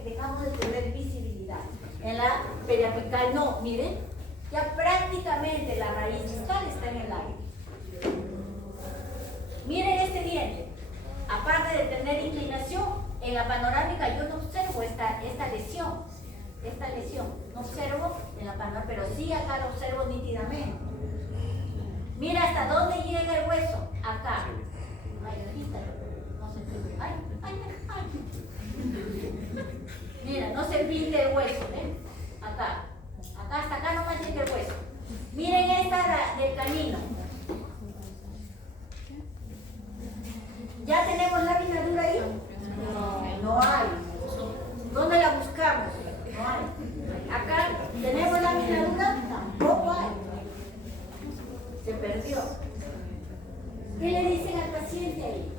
dejamos de tener visibilidad. En la periapical no, miren, ya prácticamente la raíz distal está en el aire. Miren este diente. Aparte de tener inclinación, en la panorámica yo no observo esta lesión. No observo en la panorámica, pero sí acá lo observo nítidamente. Mira hasta dónde llega el hueso. Acá. Ay, quítalo. No se pinte. Ay. Mira, no se pinte el hueso, ¿ven? Acá. Hasta acá no manchen el hueso. Miren esta del canino. ¿Ya tenemos lámina dura ahí? No hay. ¿Dónde la buscamos? No hay. Acá tenemos lámina dura, tampoco hay. Se perdió. ¿Qué le dicen al paciente ahí?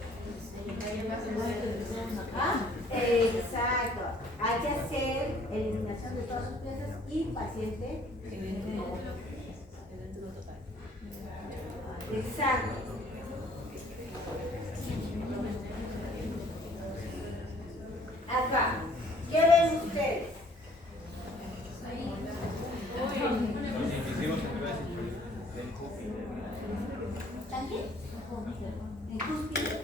¿Ah? Exacto. Hay que hacer eliminación de todas sus piezas y paciente. Exacto. Acá, ¿qué ven ustedes? ¿También? ¿En cúspide?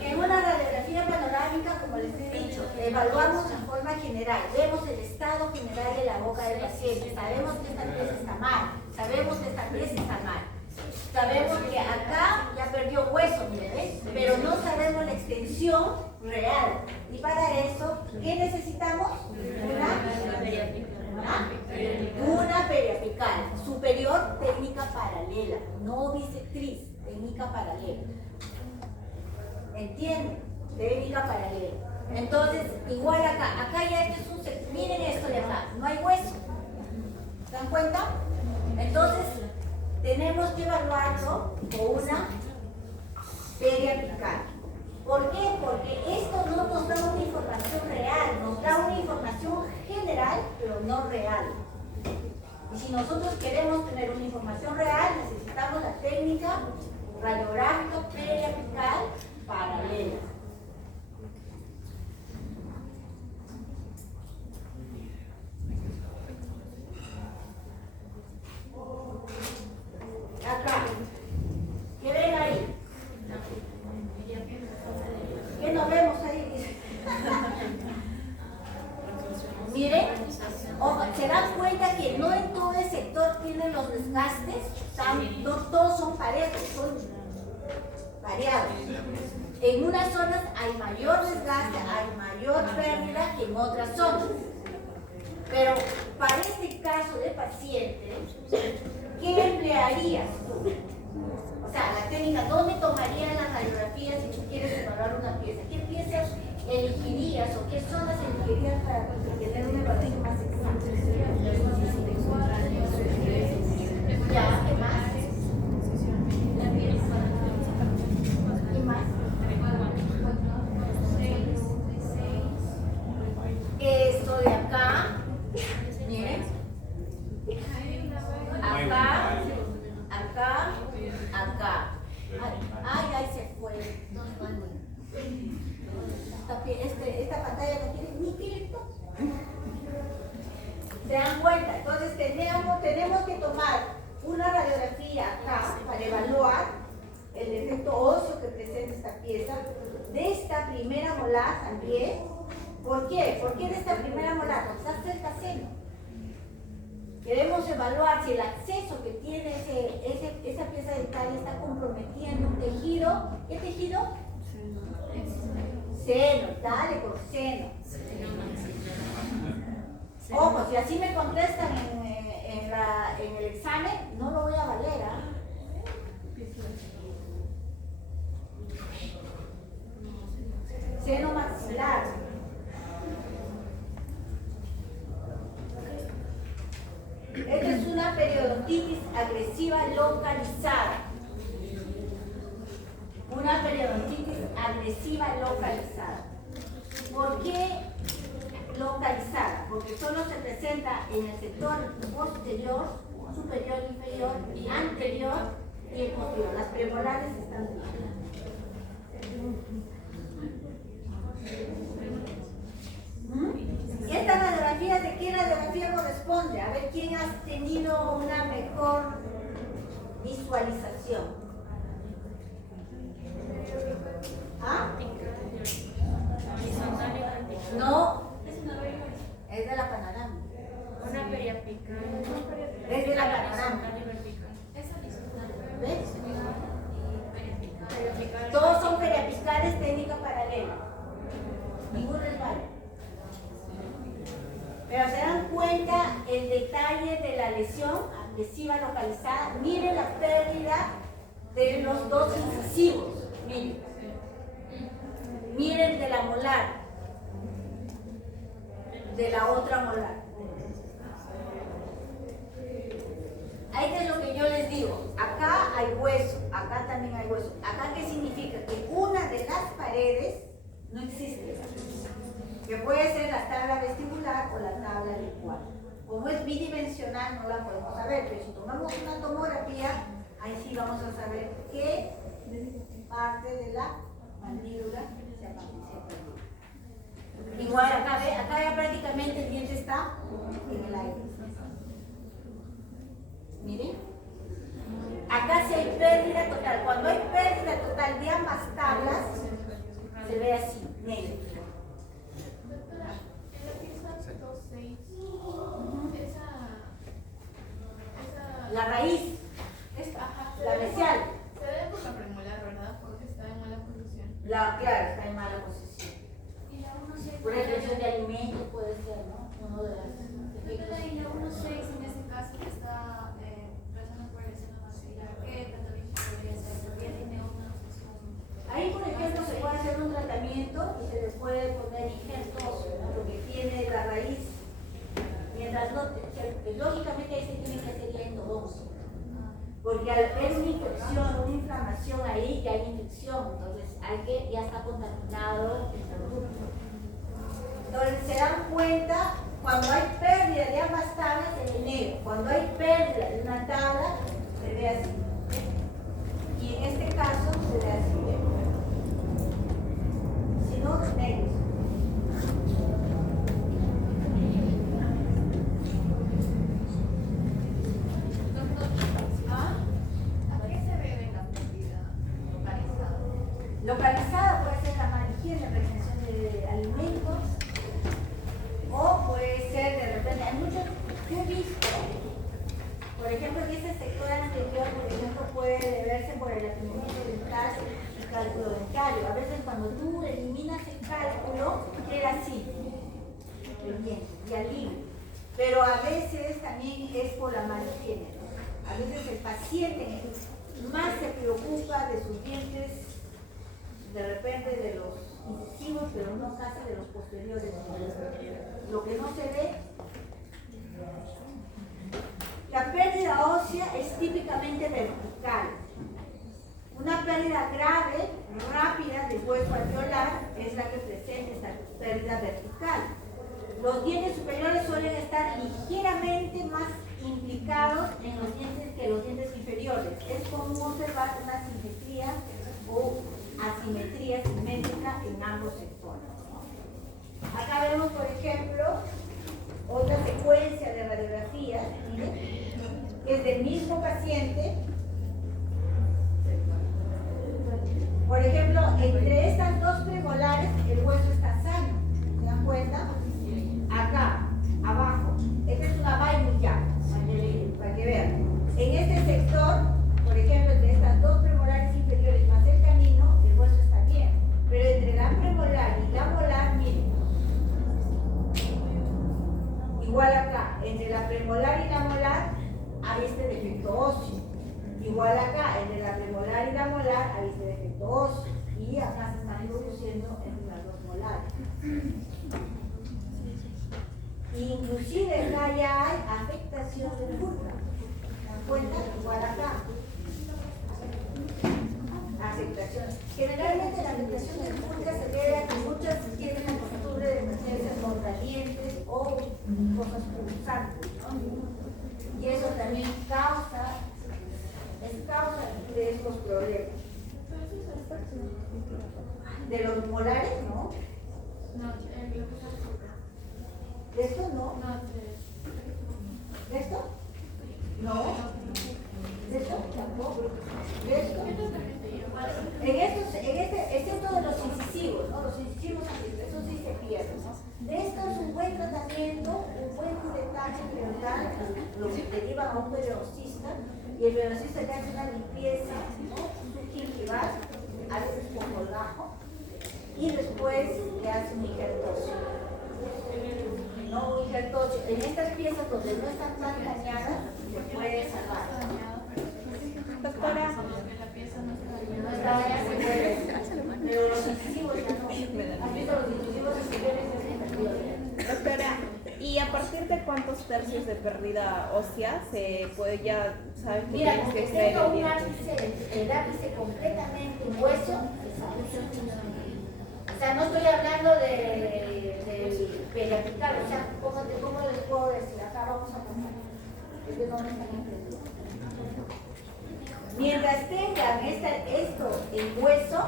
En una radiografía panorámica, como les he dicho, evaluamos en forma general, vemos el estado general de la boca del paciente, sabemos que esta pieza está mal, sabemos que esta pieza está mal. Sabemos que acá ya perdió hueso, ¿ves? Pero no sabemos la extensión real. Y para eso, ¿qué necesitamos? Una periapical superior, técnica paralela, no bisectriz, técnica paralela. ¿Entienden? Técnica paralela. Entonces, igual acá ya esto es un sector. Miren esto de acá, no hay hueso. ¿Se dan cuenta? Entonces, tenemos que evaluarlo con una periapical. ¿Por qué? Porque esto no nos da una información real, nos da una información general, pero no real. Y si nosotros queremos tener una información real, necesitamos la técnica radiográfica periapical paralela. Acá, ¿qué ven ahí? ¿Qué nos vemos ahí? Miren, se dan cuenta que no en todo el sector tienen los desgastes, no todos son parejos, son variados. En unas zonas hay mayor desgaste, hay mayor pérdida que en otras zonas. Pero para este caso de paciente, ¿qué emplearías tú? O sea, la técnica, ¿dónde tomarías la radiografía si tú quieres evaluar una pieza? ¿Qué piezas elegirías o qué zonas elegirías para tener una evaluación más exacta? Ya, ¿qué más? ¿Qué más? Esto de acá, miren. Acá, acá, acá. Ay, se fue. Esta pantalla no tiene ni clic. ¿Se dan cuenta? Entonces tenemos que tomar una radiografía acá para evaluar el defecto óseo que presenta esta pieza, de esta primera molar también. ¿Por qué? ¿Por qué de esta primera molar? Porque está cerca seno. Queremos evaluar si el acceso que tiene metiendo un tejido. ¿Qué tejido? Seno, dale con seno. Ojo, si así me contestan en el examen, no lo voy a valer, ¿ah? Seno maxilar. Esta es una periodontitis agresiva localizada. Una periodontitis agresiva localizada. ¿Por qué localizada? Porque solo se presenta en el sector posterior, superior, inferior, anterior y el posterior. Las premolares están debajo. ¿Y esta radiografía de qué radiografía corresponde? A ver quién ha tenido una mejor visualización. ¿Ah? No, es de la panorama. Una periapical. Es de la panorama. ¿Ves? Todos son periapicales, técnica paralela. Ninguno es válido. Pero se dan cuenta el detalle de la lesión agresiva localizada. Miren la pérdida de los dos incisivos. Miren. Miren de la molar. De la otra molar. Ahí es lo que yo les digo. Acá hay hueso, acá también hay hueso. Acá, ¿qué significa? Que una de las paredes no existe. Que puede ser la tabla vestibular o la tabla lingual. Como es bidimensional, no la podemos saber, pero si tomamos una tomografía, ahí sí vamos a saber qué parte de la mandíbula se ha perdido. Igual acá, ¿ve? Acá ya prácticamente el diente está en el aire. Miren. Acá sí hay pérdida total. Cuando hay pérdida total de ambas tablas, se ve así, negro. La raíz, la mesial. Se debe por la premolar, ¿verdad? Porque está en mala posición. Claro, está en mala posición. Y la 1.6. Por retención de alimentos puede ser, ¿no? Uno de las Doctora, y la 1.6 en este caso que está pasando por el seno maxilar, ¿qué tratamiento podría ser? Porque ya tiene una obsesión. Ahí, por ejemplo, se puede hacer un tratamiento y se le puede poner injertos, ¿no? Porque tiene la raíz. Mientras no, lógicamente ahí se tiene que hacer ya endodoncia. Porque al ver una infección, una inflamación ahí, ya hay infección, entonces ya está contaminado el producto. Entonces se dan cuenta cuando hay pérdida de ambas tablas en el negro, cuando hay pérdida de una tabla, se ve así. Y en este caso se ve así. Si no, negros. ¿A qué se debe la pérdida localizada? Localizada puede ser la mala higiene, retención de alimentos, o puede ser de repente, hay muchos, yo he visto, por ejemplo, en este sector anterior, por ejemplo, puede deberse por el atenimiento dental y cálculo dentario. A veces cuando tú eliminas el cálculo, queda así, el diente, y alivia. Pero a veces también es por la mala higiene, ¿no? A veces el paciente más se preocupa de sus dientes, de repente de los incisivos, pero no casi de los posteriores. Lo que no se ve. La pérdida ósea es típicamente vertical. Una pérdida grave, rápida del hueso alveolar es la que presenta esta pérdida vertical. Los dientes superiores suelen estar ligeramente más implicados en los dientes que los dientes inferiores. Es común observar una simetría o asimetría simétrica en ambos sectores. Acá vemos, por ejemplo, otra secuencia de radiografías, miren, que es del mismo paciente. Por ejemplo, entre estas dos premolares el hueso está sano. ¿Se dan cuenta? Acá, abajo. Esta es una vainilla, para que vean. En este sector, por ejemplo, entre estas dos premolares Igual acá, entre la premolar y la molar, ahí se defecto óseo. Y acá se están produciendo entre las dos molares. Inclusive acá ya hay afectación de furca. ¿Se dan cuenta? Igual acá. Aceptación. Generalmente la afectación de furca se debe a que muchas tienen la costumbre de meterse contradientes o cosas pulsantes, ¿no? Y eso también es causa de estos problemas. De los molares, ¿no? No, ¿De esto no? ¿De esto? No. ¿De esto? Tampoco. ¿De esto? Excepto de los incisivos, ¿no? Los incisivos, eso sí se pierde, ¿no? De esto es un buen tratamiento, un buen curetaje periodontal, lo que deriva a un periodicista, y el periodicista le hace una limpieza, ¿no? Su gingival, a veces con colgajo, y después le hace un injertocio. No, un injertocio. En estas piezas donde no están tan dañadas, se puede salvar. Doctora, No está dañada, se puede. Pero los incisivos ya no. ¿Has visto los incisivos exteriores? doctora, ¿y a partir de cuántos tercios de pérdida ósea se puede ya saber que Mira, tienes como que que extraer tenga el un diente? el ápice completamente hueso, o sea, no estoy hablando del periapical, o sea, ¿cómo les puedo decir? Acá vamos a poner, es de dónde están entendiendo. Mientras tengan esto en hueso,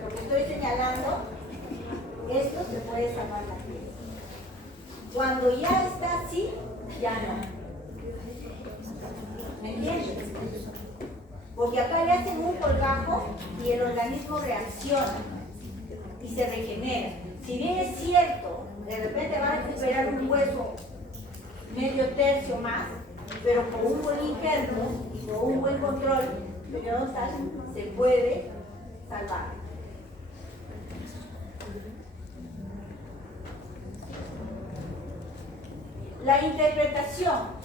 lo que estoy señalando, esto se puede salvar la piel. Cuando ya está así, ya no. ¿Me entiendes? Porque acá le hacen un colgajo y el organismo reacciona y se regenera. Si bien es cierto, de repente va a recuperar un hueso medio tercio más, pero con un buen injerto y con un buen control periodontal se puede salvar. La interpretación.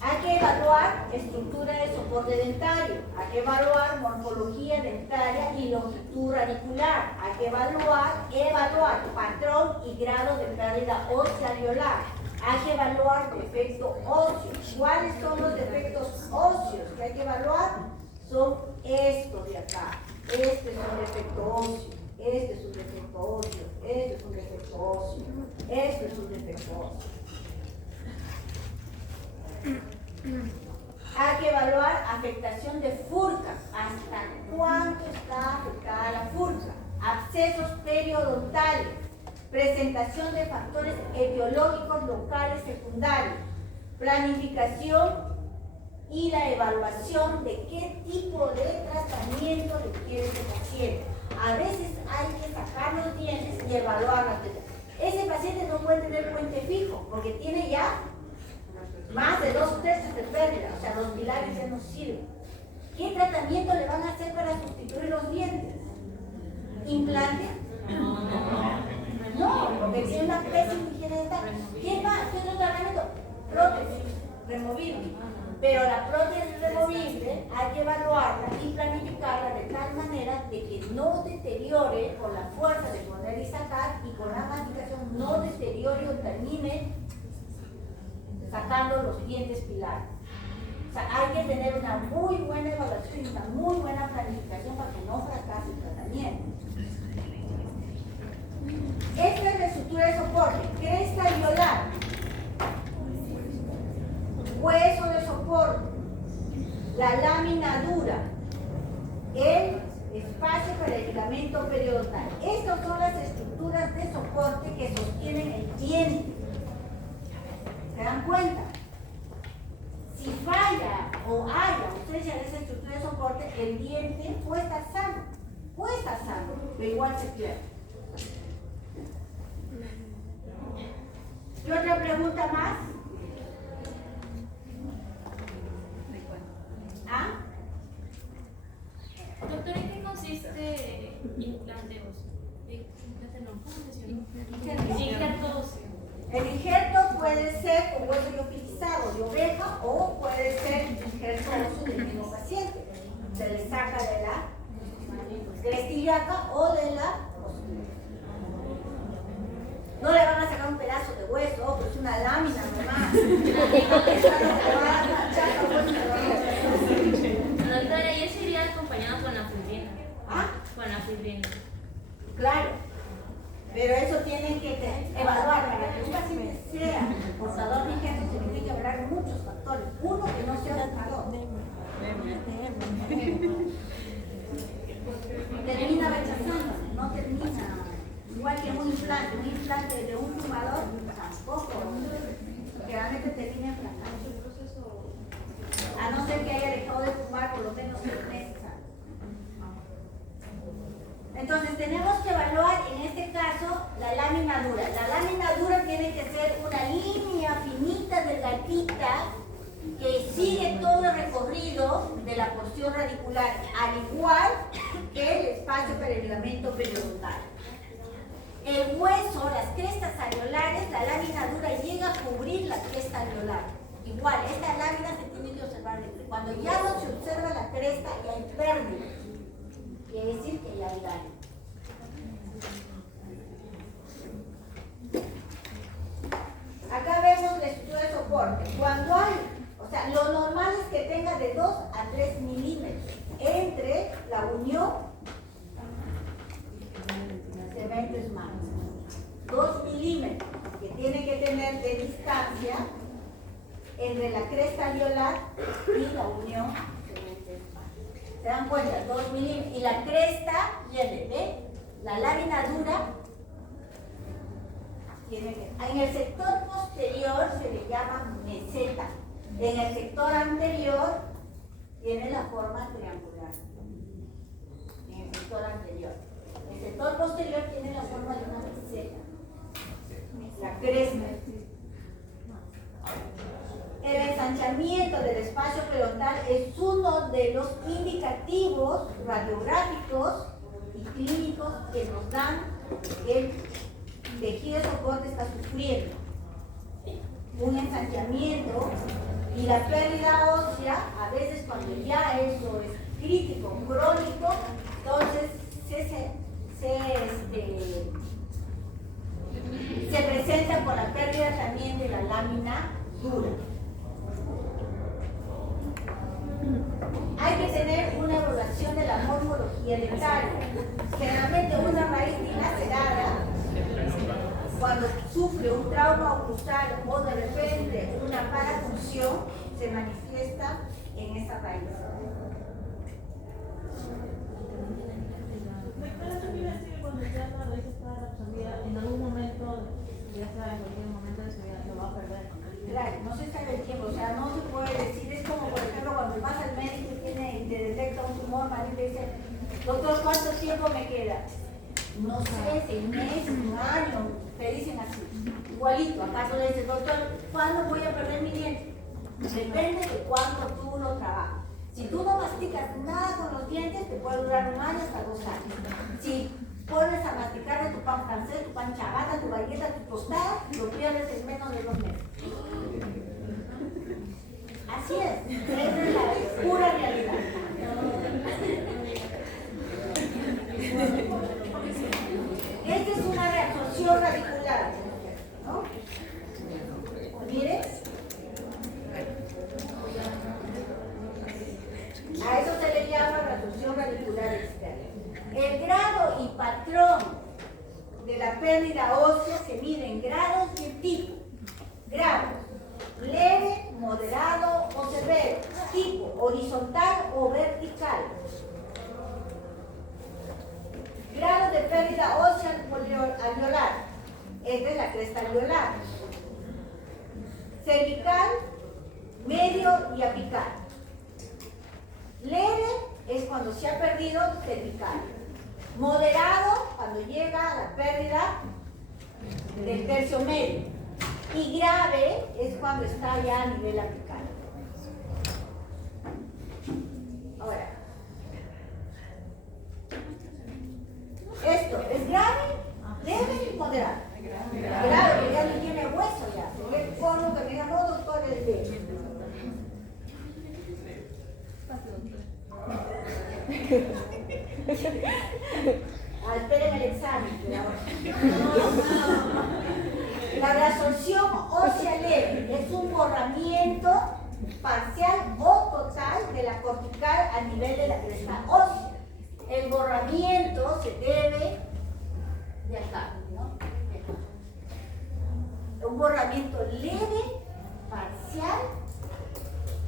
Hay que evaluar estructura de soporte dentario, hay que evaluar morfología dentaria y longitud radicular, hay que evaluar patrón y grado de pérdida ósea alveolar, hay que evaluar defecto óseo. ¿Cuáles son los defectos óseos que hay que evaluar? Son estos de acá. Este es un defecto óseo, este es un defecto óseo, este es un defecto óseo, este es un defecto óseo. Hay que evaluar afectación de furca. ¿Hasta cuánto está afectada la furca? Abscesos periodontales. Presentación de factores etiológicos locales secundarios. Planificación y la evaluación de qué tipo de tratamiento requiere este paciente. A veces hay que sacar los dientes y evaluar la teta. Ese paciente no puede tener puente fijo porque tiene ya más de 2 tercios de pérdida, o sea, los pilares ya no sirven. ¿Qué tratamiento le van a hacer para sustituir los dientes? ¿Implante? No, porque tiene una pésima higiene dental. ¿Qué más? ¿Qué otro tratamiento? Prótesis removible. Pero la prótesis removible hay que evaluarla y planificarla de tal manera de que no deteriore con la fuerza de poner y sacar y con la masticación no deteriore o termine sacando los dientes pilares. O sea, hay que tener una muy buena evaluación y una muy buena planificación para que no fracase el tratamiento. Esta es la estructura de soporte. Cresta alveolar, hueso de soporte, la lámina dura, el espacio para el filamento periodontal. Estas son las estructuras de soporte que sostienen el diente. ¿Se dan cuenta? Si falla o haya ausencia de esa estructura de soporte, el diente puede estar sano, pero igual se pierde. ¿Qué otra pregunta más? ¿Ah? Doctora, ¿en qué consiste implante óseo? Implante no, ¿cómo se llama? Injerto óseo. El injerto puede ser con hueso liofilizado de oveja o puede ser injerto óseo del mismo paciente. Se le saca de la cresta ilíaca o de la costilla. No le van a sacar un pedazo de hueso, pero es una lámina nomás. Doctora, ¿y eso iría acompañado con la fibrina? ¿Ah? Con la fibrina. Claro, pero eso tienen que evaluar. Para que un paciente sea portador de injerto se tienen que evaluar muchos factores. Uno, que no sea portador. Termina rechazando, no termina. Igual que un implante de un fumador tampoco. Generalmente termina en fracaso. A no ser que haya dejado de fumar por lo menos 6 meses. Entonces tenemos que evaluar en este caso la lámina dura. La lámina dura tiene que ser una línea finita, delgadita, que sigue todo el recorrido de la porción radicular, al igual que el espacio para el ligamento periodontal. El hueso, las crestas alveolares, la lámina dura llega a cubrir la cresta alveolar. Igual, esta lámina se tiene que observar desde. Cuando ya no se observa la cresta, ya hay pérdida. Quiere decir que ya hay daño. Acá vemos la estructura de soporte. Cuando hay, o sea, lo normal es que tenga de 2 a 3 milímetros entre la unión de 20 más. 2 milímetros que tiene que tener de distancia entre la cresta alveolar y la unión de 20 más. ¿Se dan cuenta? 2 milímetros. Y la cresta viene de la lámina dura. En el sector posterior se le llama meseta. En el sector anterior tiene la forma triangular. En el sector anterior. El sector posterior tiene la forma de una meseta. La cresta. El ensanchamiento del espacio periodontal es uno de los indicativos radiográficos y clínicos que nos dan el tejido de soporte está sufriendo un ensanchamiento y la pérdida ósea, a veces cuando ya eso es crítico, crónico, entonces se presenta con la pérdida también de la lámina dura. Hay que tener una evaluación de la morfología dental. Generalmente una raíz dilacerada, cuando sufre un trauma oclusal o de repente una mala función, se manifiesta en esa raíz. Doctora, ¿esto quiere decir que cuando ya la raíz está absorbida, en algún momento, ya sea en cualquier momento de su vida, lo va a perder? Claro, no se sabe el tiempo, o sea, no se puede decir, es como por ejemplo cuando vas al médico y te detecta un tumor, y te dice, doctor, ¿cuánto tiempo me queda? No sé, 6 meses, 1 año, te dicen así. Igualito, acaso le dices, doctor, ¿cuándo voy a perder mi diente? Depende de cuándo tú lo trabajas. Si tú no masticas nada con los dientes, te puede durar 1 año hasta 2 años. Si pones a masticar de tu pan francés, tu pan chabata, tu galleta, tu tostada, lo pierdes en menos de 2 meses. Así es, esa es la pura realidad. Esta es una reabsorción radicular, ¿no? Mire, a eso se le llama reabsorción radicular externa. El grado y patrón de la pérdida ósea se mide en grados y en tipo. Grados: leve, moderado o severo. Tipo: horizontal o vertical. Grado de pérdida ósea alveolar. Esta es la cresta alveolar. Cervical, medio y apical. Leve es cuando se ha perdido cervical. Moderado, cuando llega a la pérdida del tercio medio. Y grave es cuando está ya a nivel apical. Ahora, esto es grave, leve y moderado. Grave, que ya no tiene hueso ya. Se ve como que me diga, no, doctor, es leve. Esperen el examen. La reabsorción ósea leve es un borramiento parcial o total de la cortical a nivel de la cresta ósea. El borramiento se debe de acá, ¿no? Un borramiento leve, parcial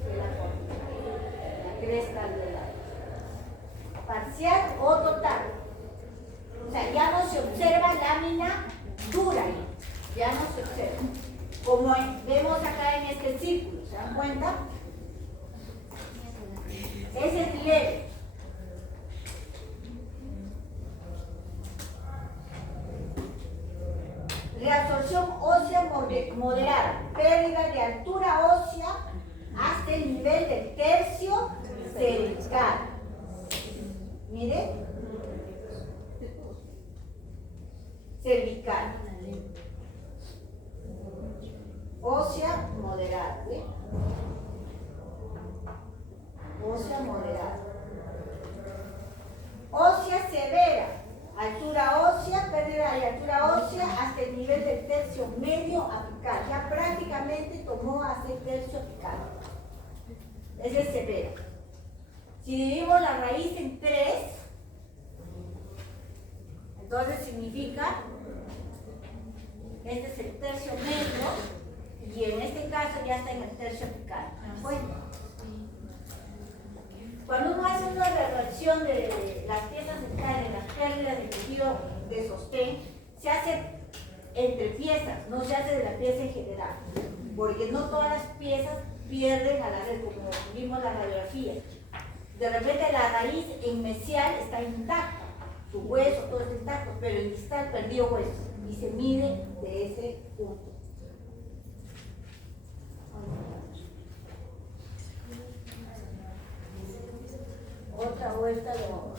de la cortical, de la cresta alveolar. Parcial o total. O sea, ya no se observa lámina dura, ya no se observa. Como vemos acá en este círculo, ¿se dan cuenta? Ese es leve. Reabsorción ósea moderada, pérdida de altura ósea hasta el nivel del tercio cervical. Mire, cervical, ósea moderada, ¿eh? Ósea moderada, ósea severa, altura ósea, pérdida de altura ósea hasta el nivel del tercio medio apical. Ya prácticamente tomó hasta el tercio apical. Ese es severo. Si dividimos la raíz en 3, entonces significa, este es el tercio medio, y en este caso ya está en el tercio apical. ¿Me dan cuenta? Cuando uno hace una reversión de las piezas dentales, las pérdidas de tejido de sostén, se hace entre piezas, no se hace de la pieza en general, porque no todas las piezas pierden a la vez, como vimos la radiografía. De repente la raíz en mesial está intacta, su hueso todo está intacto, pero en distal perdió hueso y se mide de ese punto. Otra vuelta lo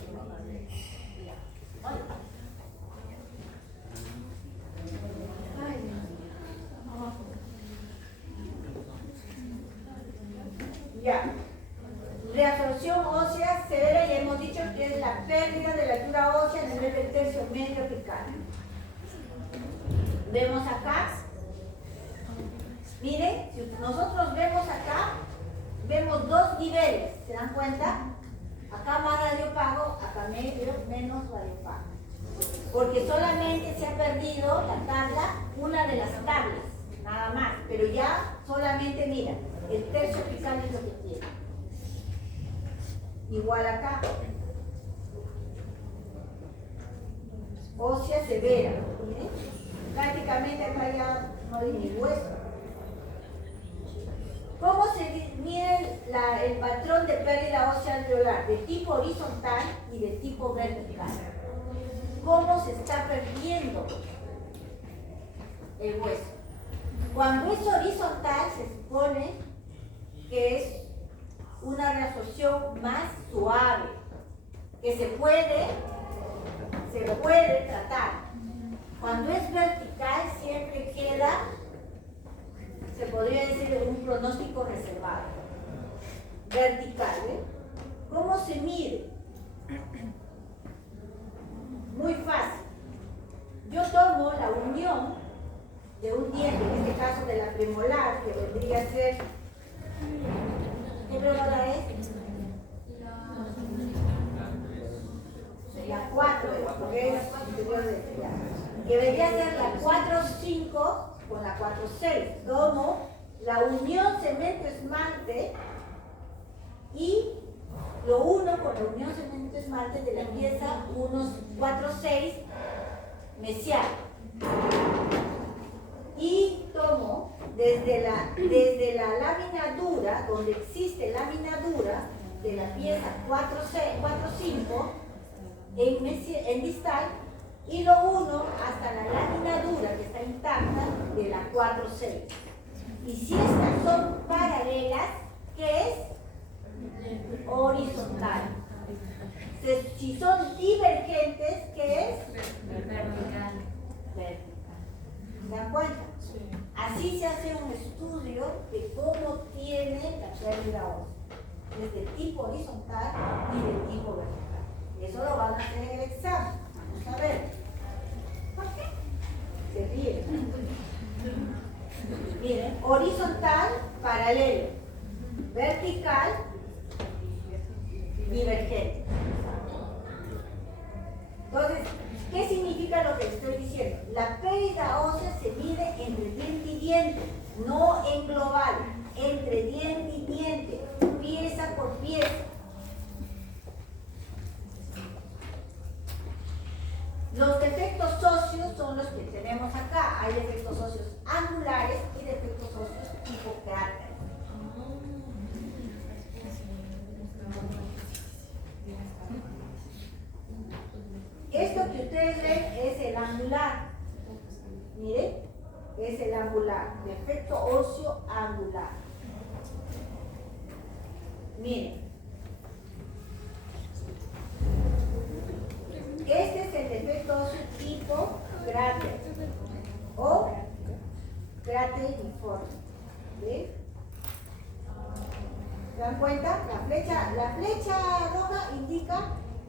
ya. Reabsorción ósea severa, ya hemos dicho que es la pérdida de la altura ósea a nivel del tercio medio apical. Vemos acá. Miren, si nosotros vemos acá, vemos 2 niveles, ¿se dan cuenta? Acá más radiopago, acá medio, menos radiopago. Porque solamente se ha perdido la tabla, una de las tablas, nada más. Pero ya solamente, mira, el tercio apical es lo que tiene. Igual acá. Ósea severa, miren. Prácticamente acá ya no hay ni hueso. ¿Cómo se mide el patrón de pérdida ósea alveolar? De tipo horizontal y de tipo vertical. ¿Cómo se está perdiendo el hueso? Cuando es horizontal se supone que es una reabsorción más suave, que se puede tratar. Cuando es vertical siempre queda, se podría decir, un pronóstico reservado. Vertical, ¿eh? ¿Cómo se mide? Muy fácil. Yo tomo la unión de un diente, en este caso de la premolar, que vendría a ser, ¿qué premolar es? La 4, porque es anterior de que vendría a ser la 4-5 con la 4-6. Tomo la unión cemento-esmalte y lo uno con la unión cemento-esmalte de la pieza 4-6 mesial. Y tomo desde la lámina dura, donde existe lámina dura, de la pieza 4-5 en distal, y lo uno hasta la lámina dura que está intacta de la 4-6. Y si estas son paralelas, ¿qué es? Horizontal. Si son divergentes, ¿qué es? Vertical. ¿Se dan cuenta? Así se hace un estudio de cómo tiene la pérdida ósea. Desde tipo tipo horizontal y del tipo vertical. Eso lo van a hacer en el examen. Vamos a ver. ¿Por qué? Se ríen. Miren, horizontal, paralelo. Vertical, divergente. Entonces, ¿qué significa lo que estoy diciendo? La pérdida ósea se mide entre diente y diente, no en global, entre diente y diente, pieza por pieza. Los defectos óseos son los que tenemos acá. Hay defectos óseos angulares y defectos óseos tipo cráter. Esto que ustedes ven es el angular. Miren, es el angular, defecto óseo angular. Miren. Este es el defecto óseo tipo cráter o cráter informe. ¿Ven? ¿Se dan cuenta? La flecha roja indica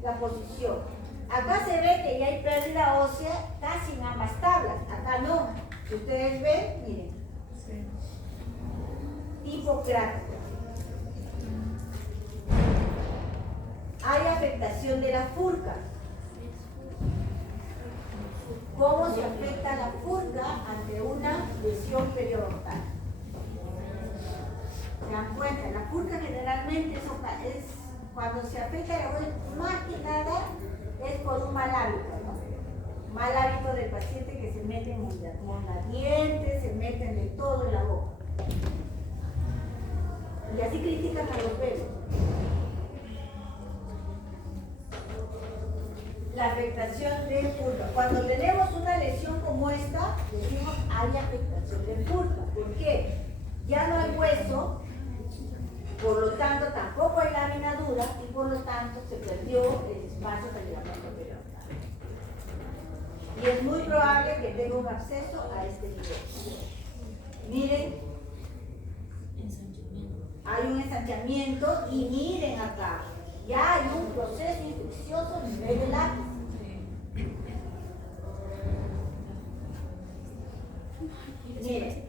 la posición. Acá se ve que ya hay pérdida ósea casi en ambas tablas. Acá no. Si ustedes ven, miren. Tipo cráter. Hay afectación de la furca. ¿Cómo se afecta la furca ante una lesión periodontal? ¿Se dan cuenta? La furca generalmente es cuando se afecta la huella, más que nada es por un mal hábito, ¿no? Mal hábito del paciente que se mete en dientes, se meten de todo en la boca. Y así critican a los bebés. La afectación de furca. Cuando tenemos una lesión como esta, decimos hay afectación de furca. ¿Por qué? Ya no hay hueso, por lo tanto tampoco hay lámina dura y por lo tanto se perdió el espacio para el ligamento periodontal. Y es muy probable que tenga un acceso a este nivel. Miren, hay un ensanchamiento y miren acá, ya hay un proceso infeccioso a nivel del lápiz. Miren,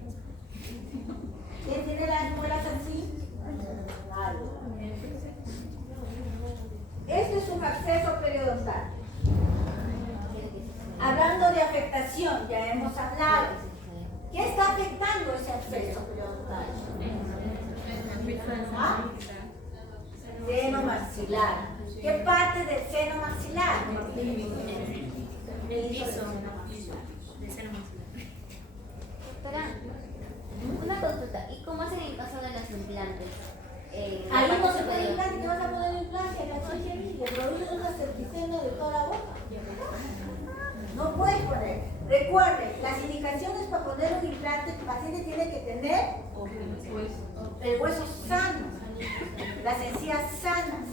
¿quién tiene las muelas así? Nadie. Esto es un acceso periodontal. Hablando de afectación, ya hemos hablado. ¿Qué está afectando ese acceso periodontal? ¿Ah? Seno maxilar. ¿Qué parte del seno maxilar? El liso del seno maxilar. Doctora, una consulta. ¿Y cómo hacen en el caso de los implantes? Ahí no se puede implante, ¿qué vas a poner implante? Le produces una septicemia de toda la boca. No puedes poner. Recuerden, las indicaciones para poner un implante, el paciente tiene que tener el hueso sano, las encías sanas.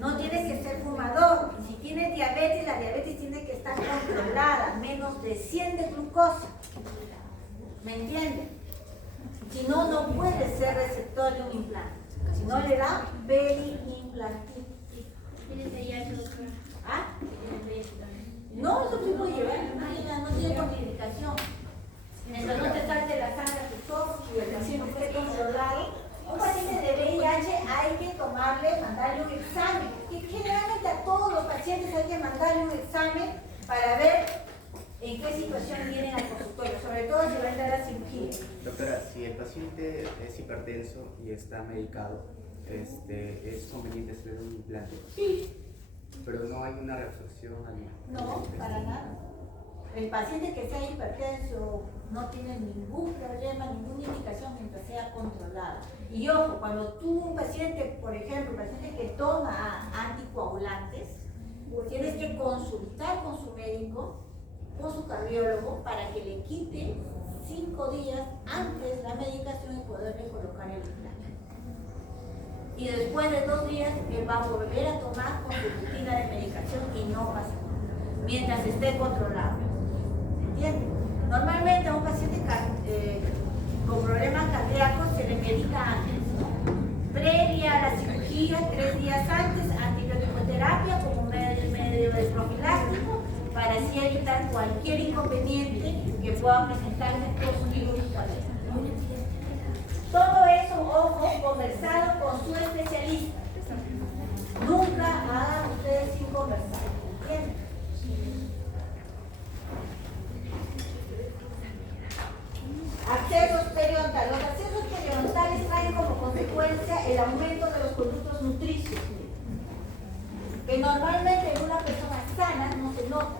No tiene que ser fumador. Si tiene diabetes, la diabetes tiene que estar controlada, menos de 100 de glucosa. ¿Me entienden? Si no, no puede ser receptor de un implante. Si no, le da periimplantitis. ¿Tiene VIH, doctora? ¿Ah? ¿Tiene VIH también? No, eso sí puede llevar, no tiene contraindicación. Mientras no te salte la sangre a tus ojos y el paciente esté controlado, un paciente de VIH hay que mandarle un examen. Y generalmente a todos los pacientes hay que mandarle un examen para ver en qué situación vienen al consultorio, sobre todo si va a entrar a cirugía. Doctora, si el paciente es hipertenso y está medicado, ¿es conveniente hacer un implante? Sí. Pero no hay una reabsorción al... No, para nada. El paciente que sea hipertenso no tiene ningún problema, ninguna indicación mientras sea controlado. Y ojo, cuando tú, un paciente, por ejemplo, un paciente que toma anticoagulantes, tienes que consultar con su médico, con su cardiólogo, para que le quite 5 días antes la medicación y poderle colocar el implante. Y después de 2 días, él va a volver a tomar con su rutina de medicación y no pasa nada, mientras esté controlado. ¿Entiendes? Normalmente a un paciente con problemas cardíacos se le medica antes, previa a la cirugía. día, 3 días antes, antibioticoterapia como medio de profiláctico para así evitar cualquier inconveniente que pueda presentarse posquirúrgicamente. Todo eso, ojo, conversado con su especialista. Nunca hagan ustedes sin conversar, ¿entienden? Accesos periodontales. Los accesos periodontales traen como consecuencia el aumento de los conductos nutricios, que normalmente en una persona sana no se nota,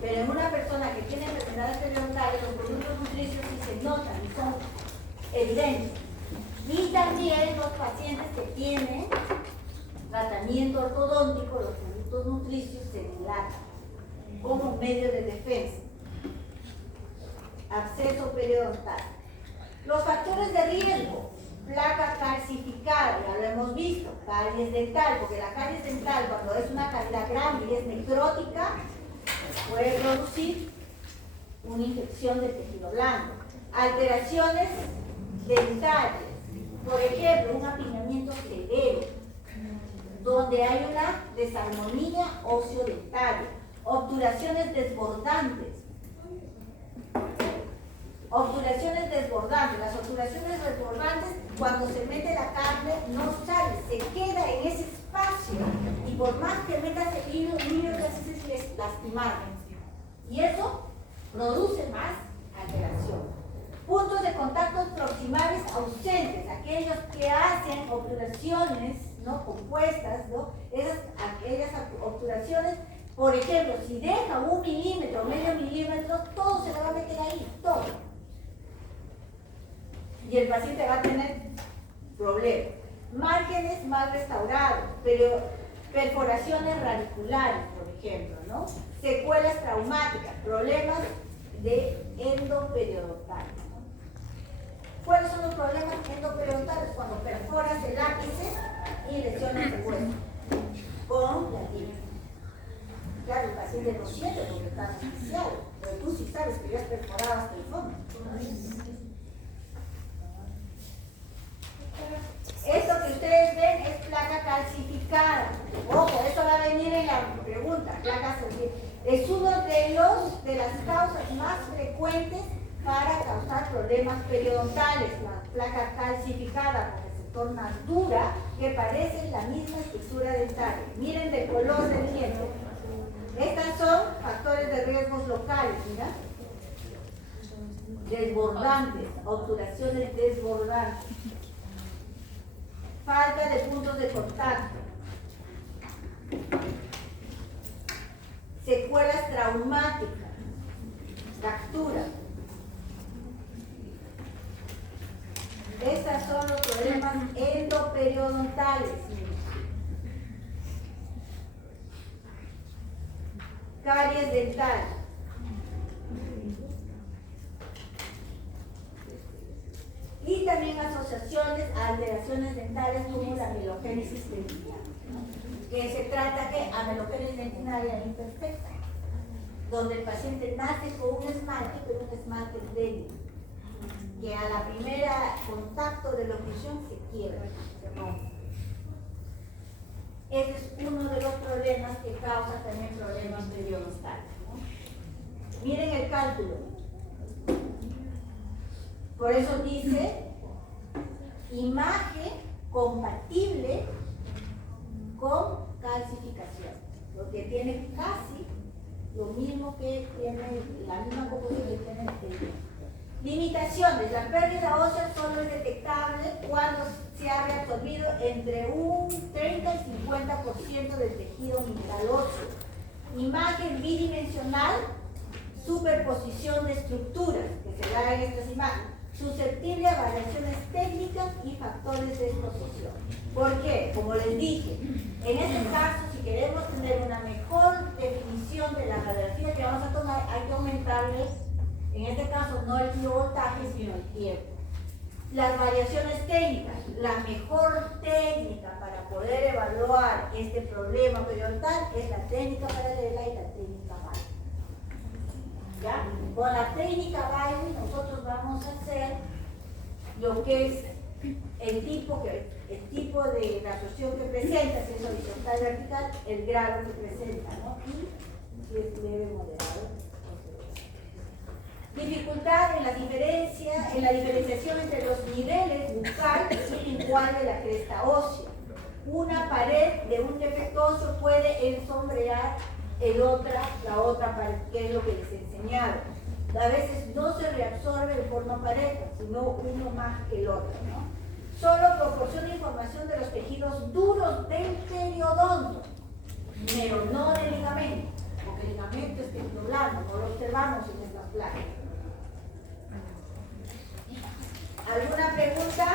pero en una persona que tiene enfermedades periodontales los conductos nutricios sí se notan y son evidentes. Y también los pacientes que tienen tratamiento ortodóntico, los conductos nutricios se dilatan como medio de defensa. Acceso periodontal. Los factores de riesgo, placa calcificada, ya lo hemos visto, caries dental, porque la caries dental cuando es una cavidad grande y es necrótica, puede producir una infección del tejido blando. Alteraciones dentales, por ejemplo, un apiñamiento severo, donde hay una desarmonía óseo-dentaria, obturaciones desbordantes. Obturaciones desbordantes. Las obturaciones desbordantes, cuando se mete la carne, no sale, se queda en ese espacio y por más que metas el hilo que haces es lastimar. Y eso produce más alteración. Puntos de contacto proximales ausentes, aquellos que hacen obturaciones, ¿no?, compuestas, ¿no? Aquellas obturaciones, por ejemplo, si deja 1 milímetro, medio milímetro, todo se le va a meter ahí, todo. Y el paciente va a tener problemas. Márgenes mal restaurados, pero perforaciones radiculares, por ejemplo, ¿no? Secuelas traumáticas, problemas de endoperiodontales, ¿no? ¿Cuáles son los problemas endoperiodontal? Cuando perforas el ápice y lesiones de hueso con la tibia. Claro, el paciente no siente porque está anestesiado, pero tú sí sabes que ya has perforado hasta el fondo. Esto que ustedes ven es placa calcificada. Ojo, esto va a venir en la pregunta. Placa calcificada es una de las causas más frecuentes para causar problemas periodontales. La placa calcificada, porque se torna dura, que parece la misma estructura dentaria. Miren el color del diente. Estas son factores de riesgos locales, mira. Desbordantes, obturaciones desbordantes. Falta de puntos de contacto. Secuelas traumáticas. Fracturas. Estos son los problemas endoperiodontal. Caries dental. Y también asociaciones a alteraciones dentales como la amelogénesis dentinaria, ¿no? Que se trata de amelogénesis dentinaria imperfecta, donde el paciente nace con un esmalte, pero un esmalte débil, que a la primera contacto de la oclusión se quiebra, se rompe. Ese es uno de los problemas que causa también problemas periodontales, ¿no? Miren el cálculo. Por eso dice imagen compatible con calcificación, porque tiene casi lo mismo que tiene, la misma composición que tiene el diente. Limitaciones. La pérdida ósea solo es detectable cuando se ha reabsorbido entre un 30 y 50% del tejido mineral óseo. Imagen bidimensional, superposición de estructuras, que se da en estas imágenes, susceptible a variaciones técnicas y factores de exposición. ¿Por qué? Como les dije, en este caso, si queremos tener una mejor definición de la radiografía que vamos a tomar, hay que aumentarle, en este caso, no el kilovoltaje, sino el tiempo. Las variaciones técnicas, la mejor técnica para poder evaluar este problema periodontal es la técnica paralela y la técnica Bailey. ¿Ya? Con la técnica Bailey nosotros vamos a hacer lo que es el tipo de la absorción que presenta, si es horizontal vertical, el grado que presenta, ¿no? Y si es leve, moderado. Dificultad en la diferenciación entre los niveles bucal y lingual de la cresta ósea. Una pared de un defectuoso puede ensombrear la otra pared, que es lo que les he enseñado. A veces no se reabsorbe de forma pareja, sino uno más que el otro, ¿no? Solo proporciona información de los tejidos duros del periodonto, pero no del ligamento, porque el ligamento es tejido blando, no lo observamos en estas placas. ¿Alguna pregunta?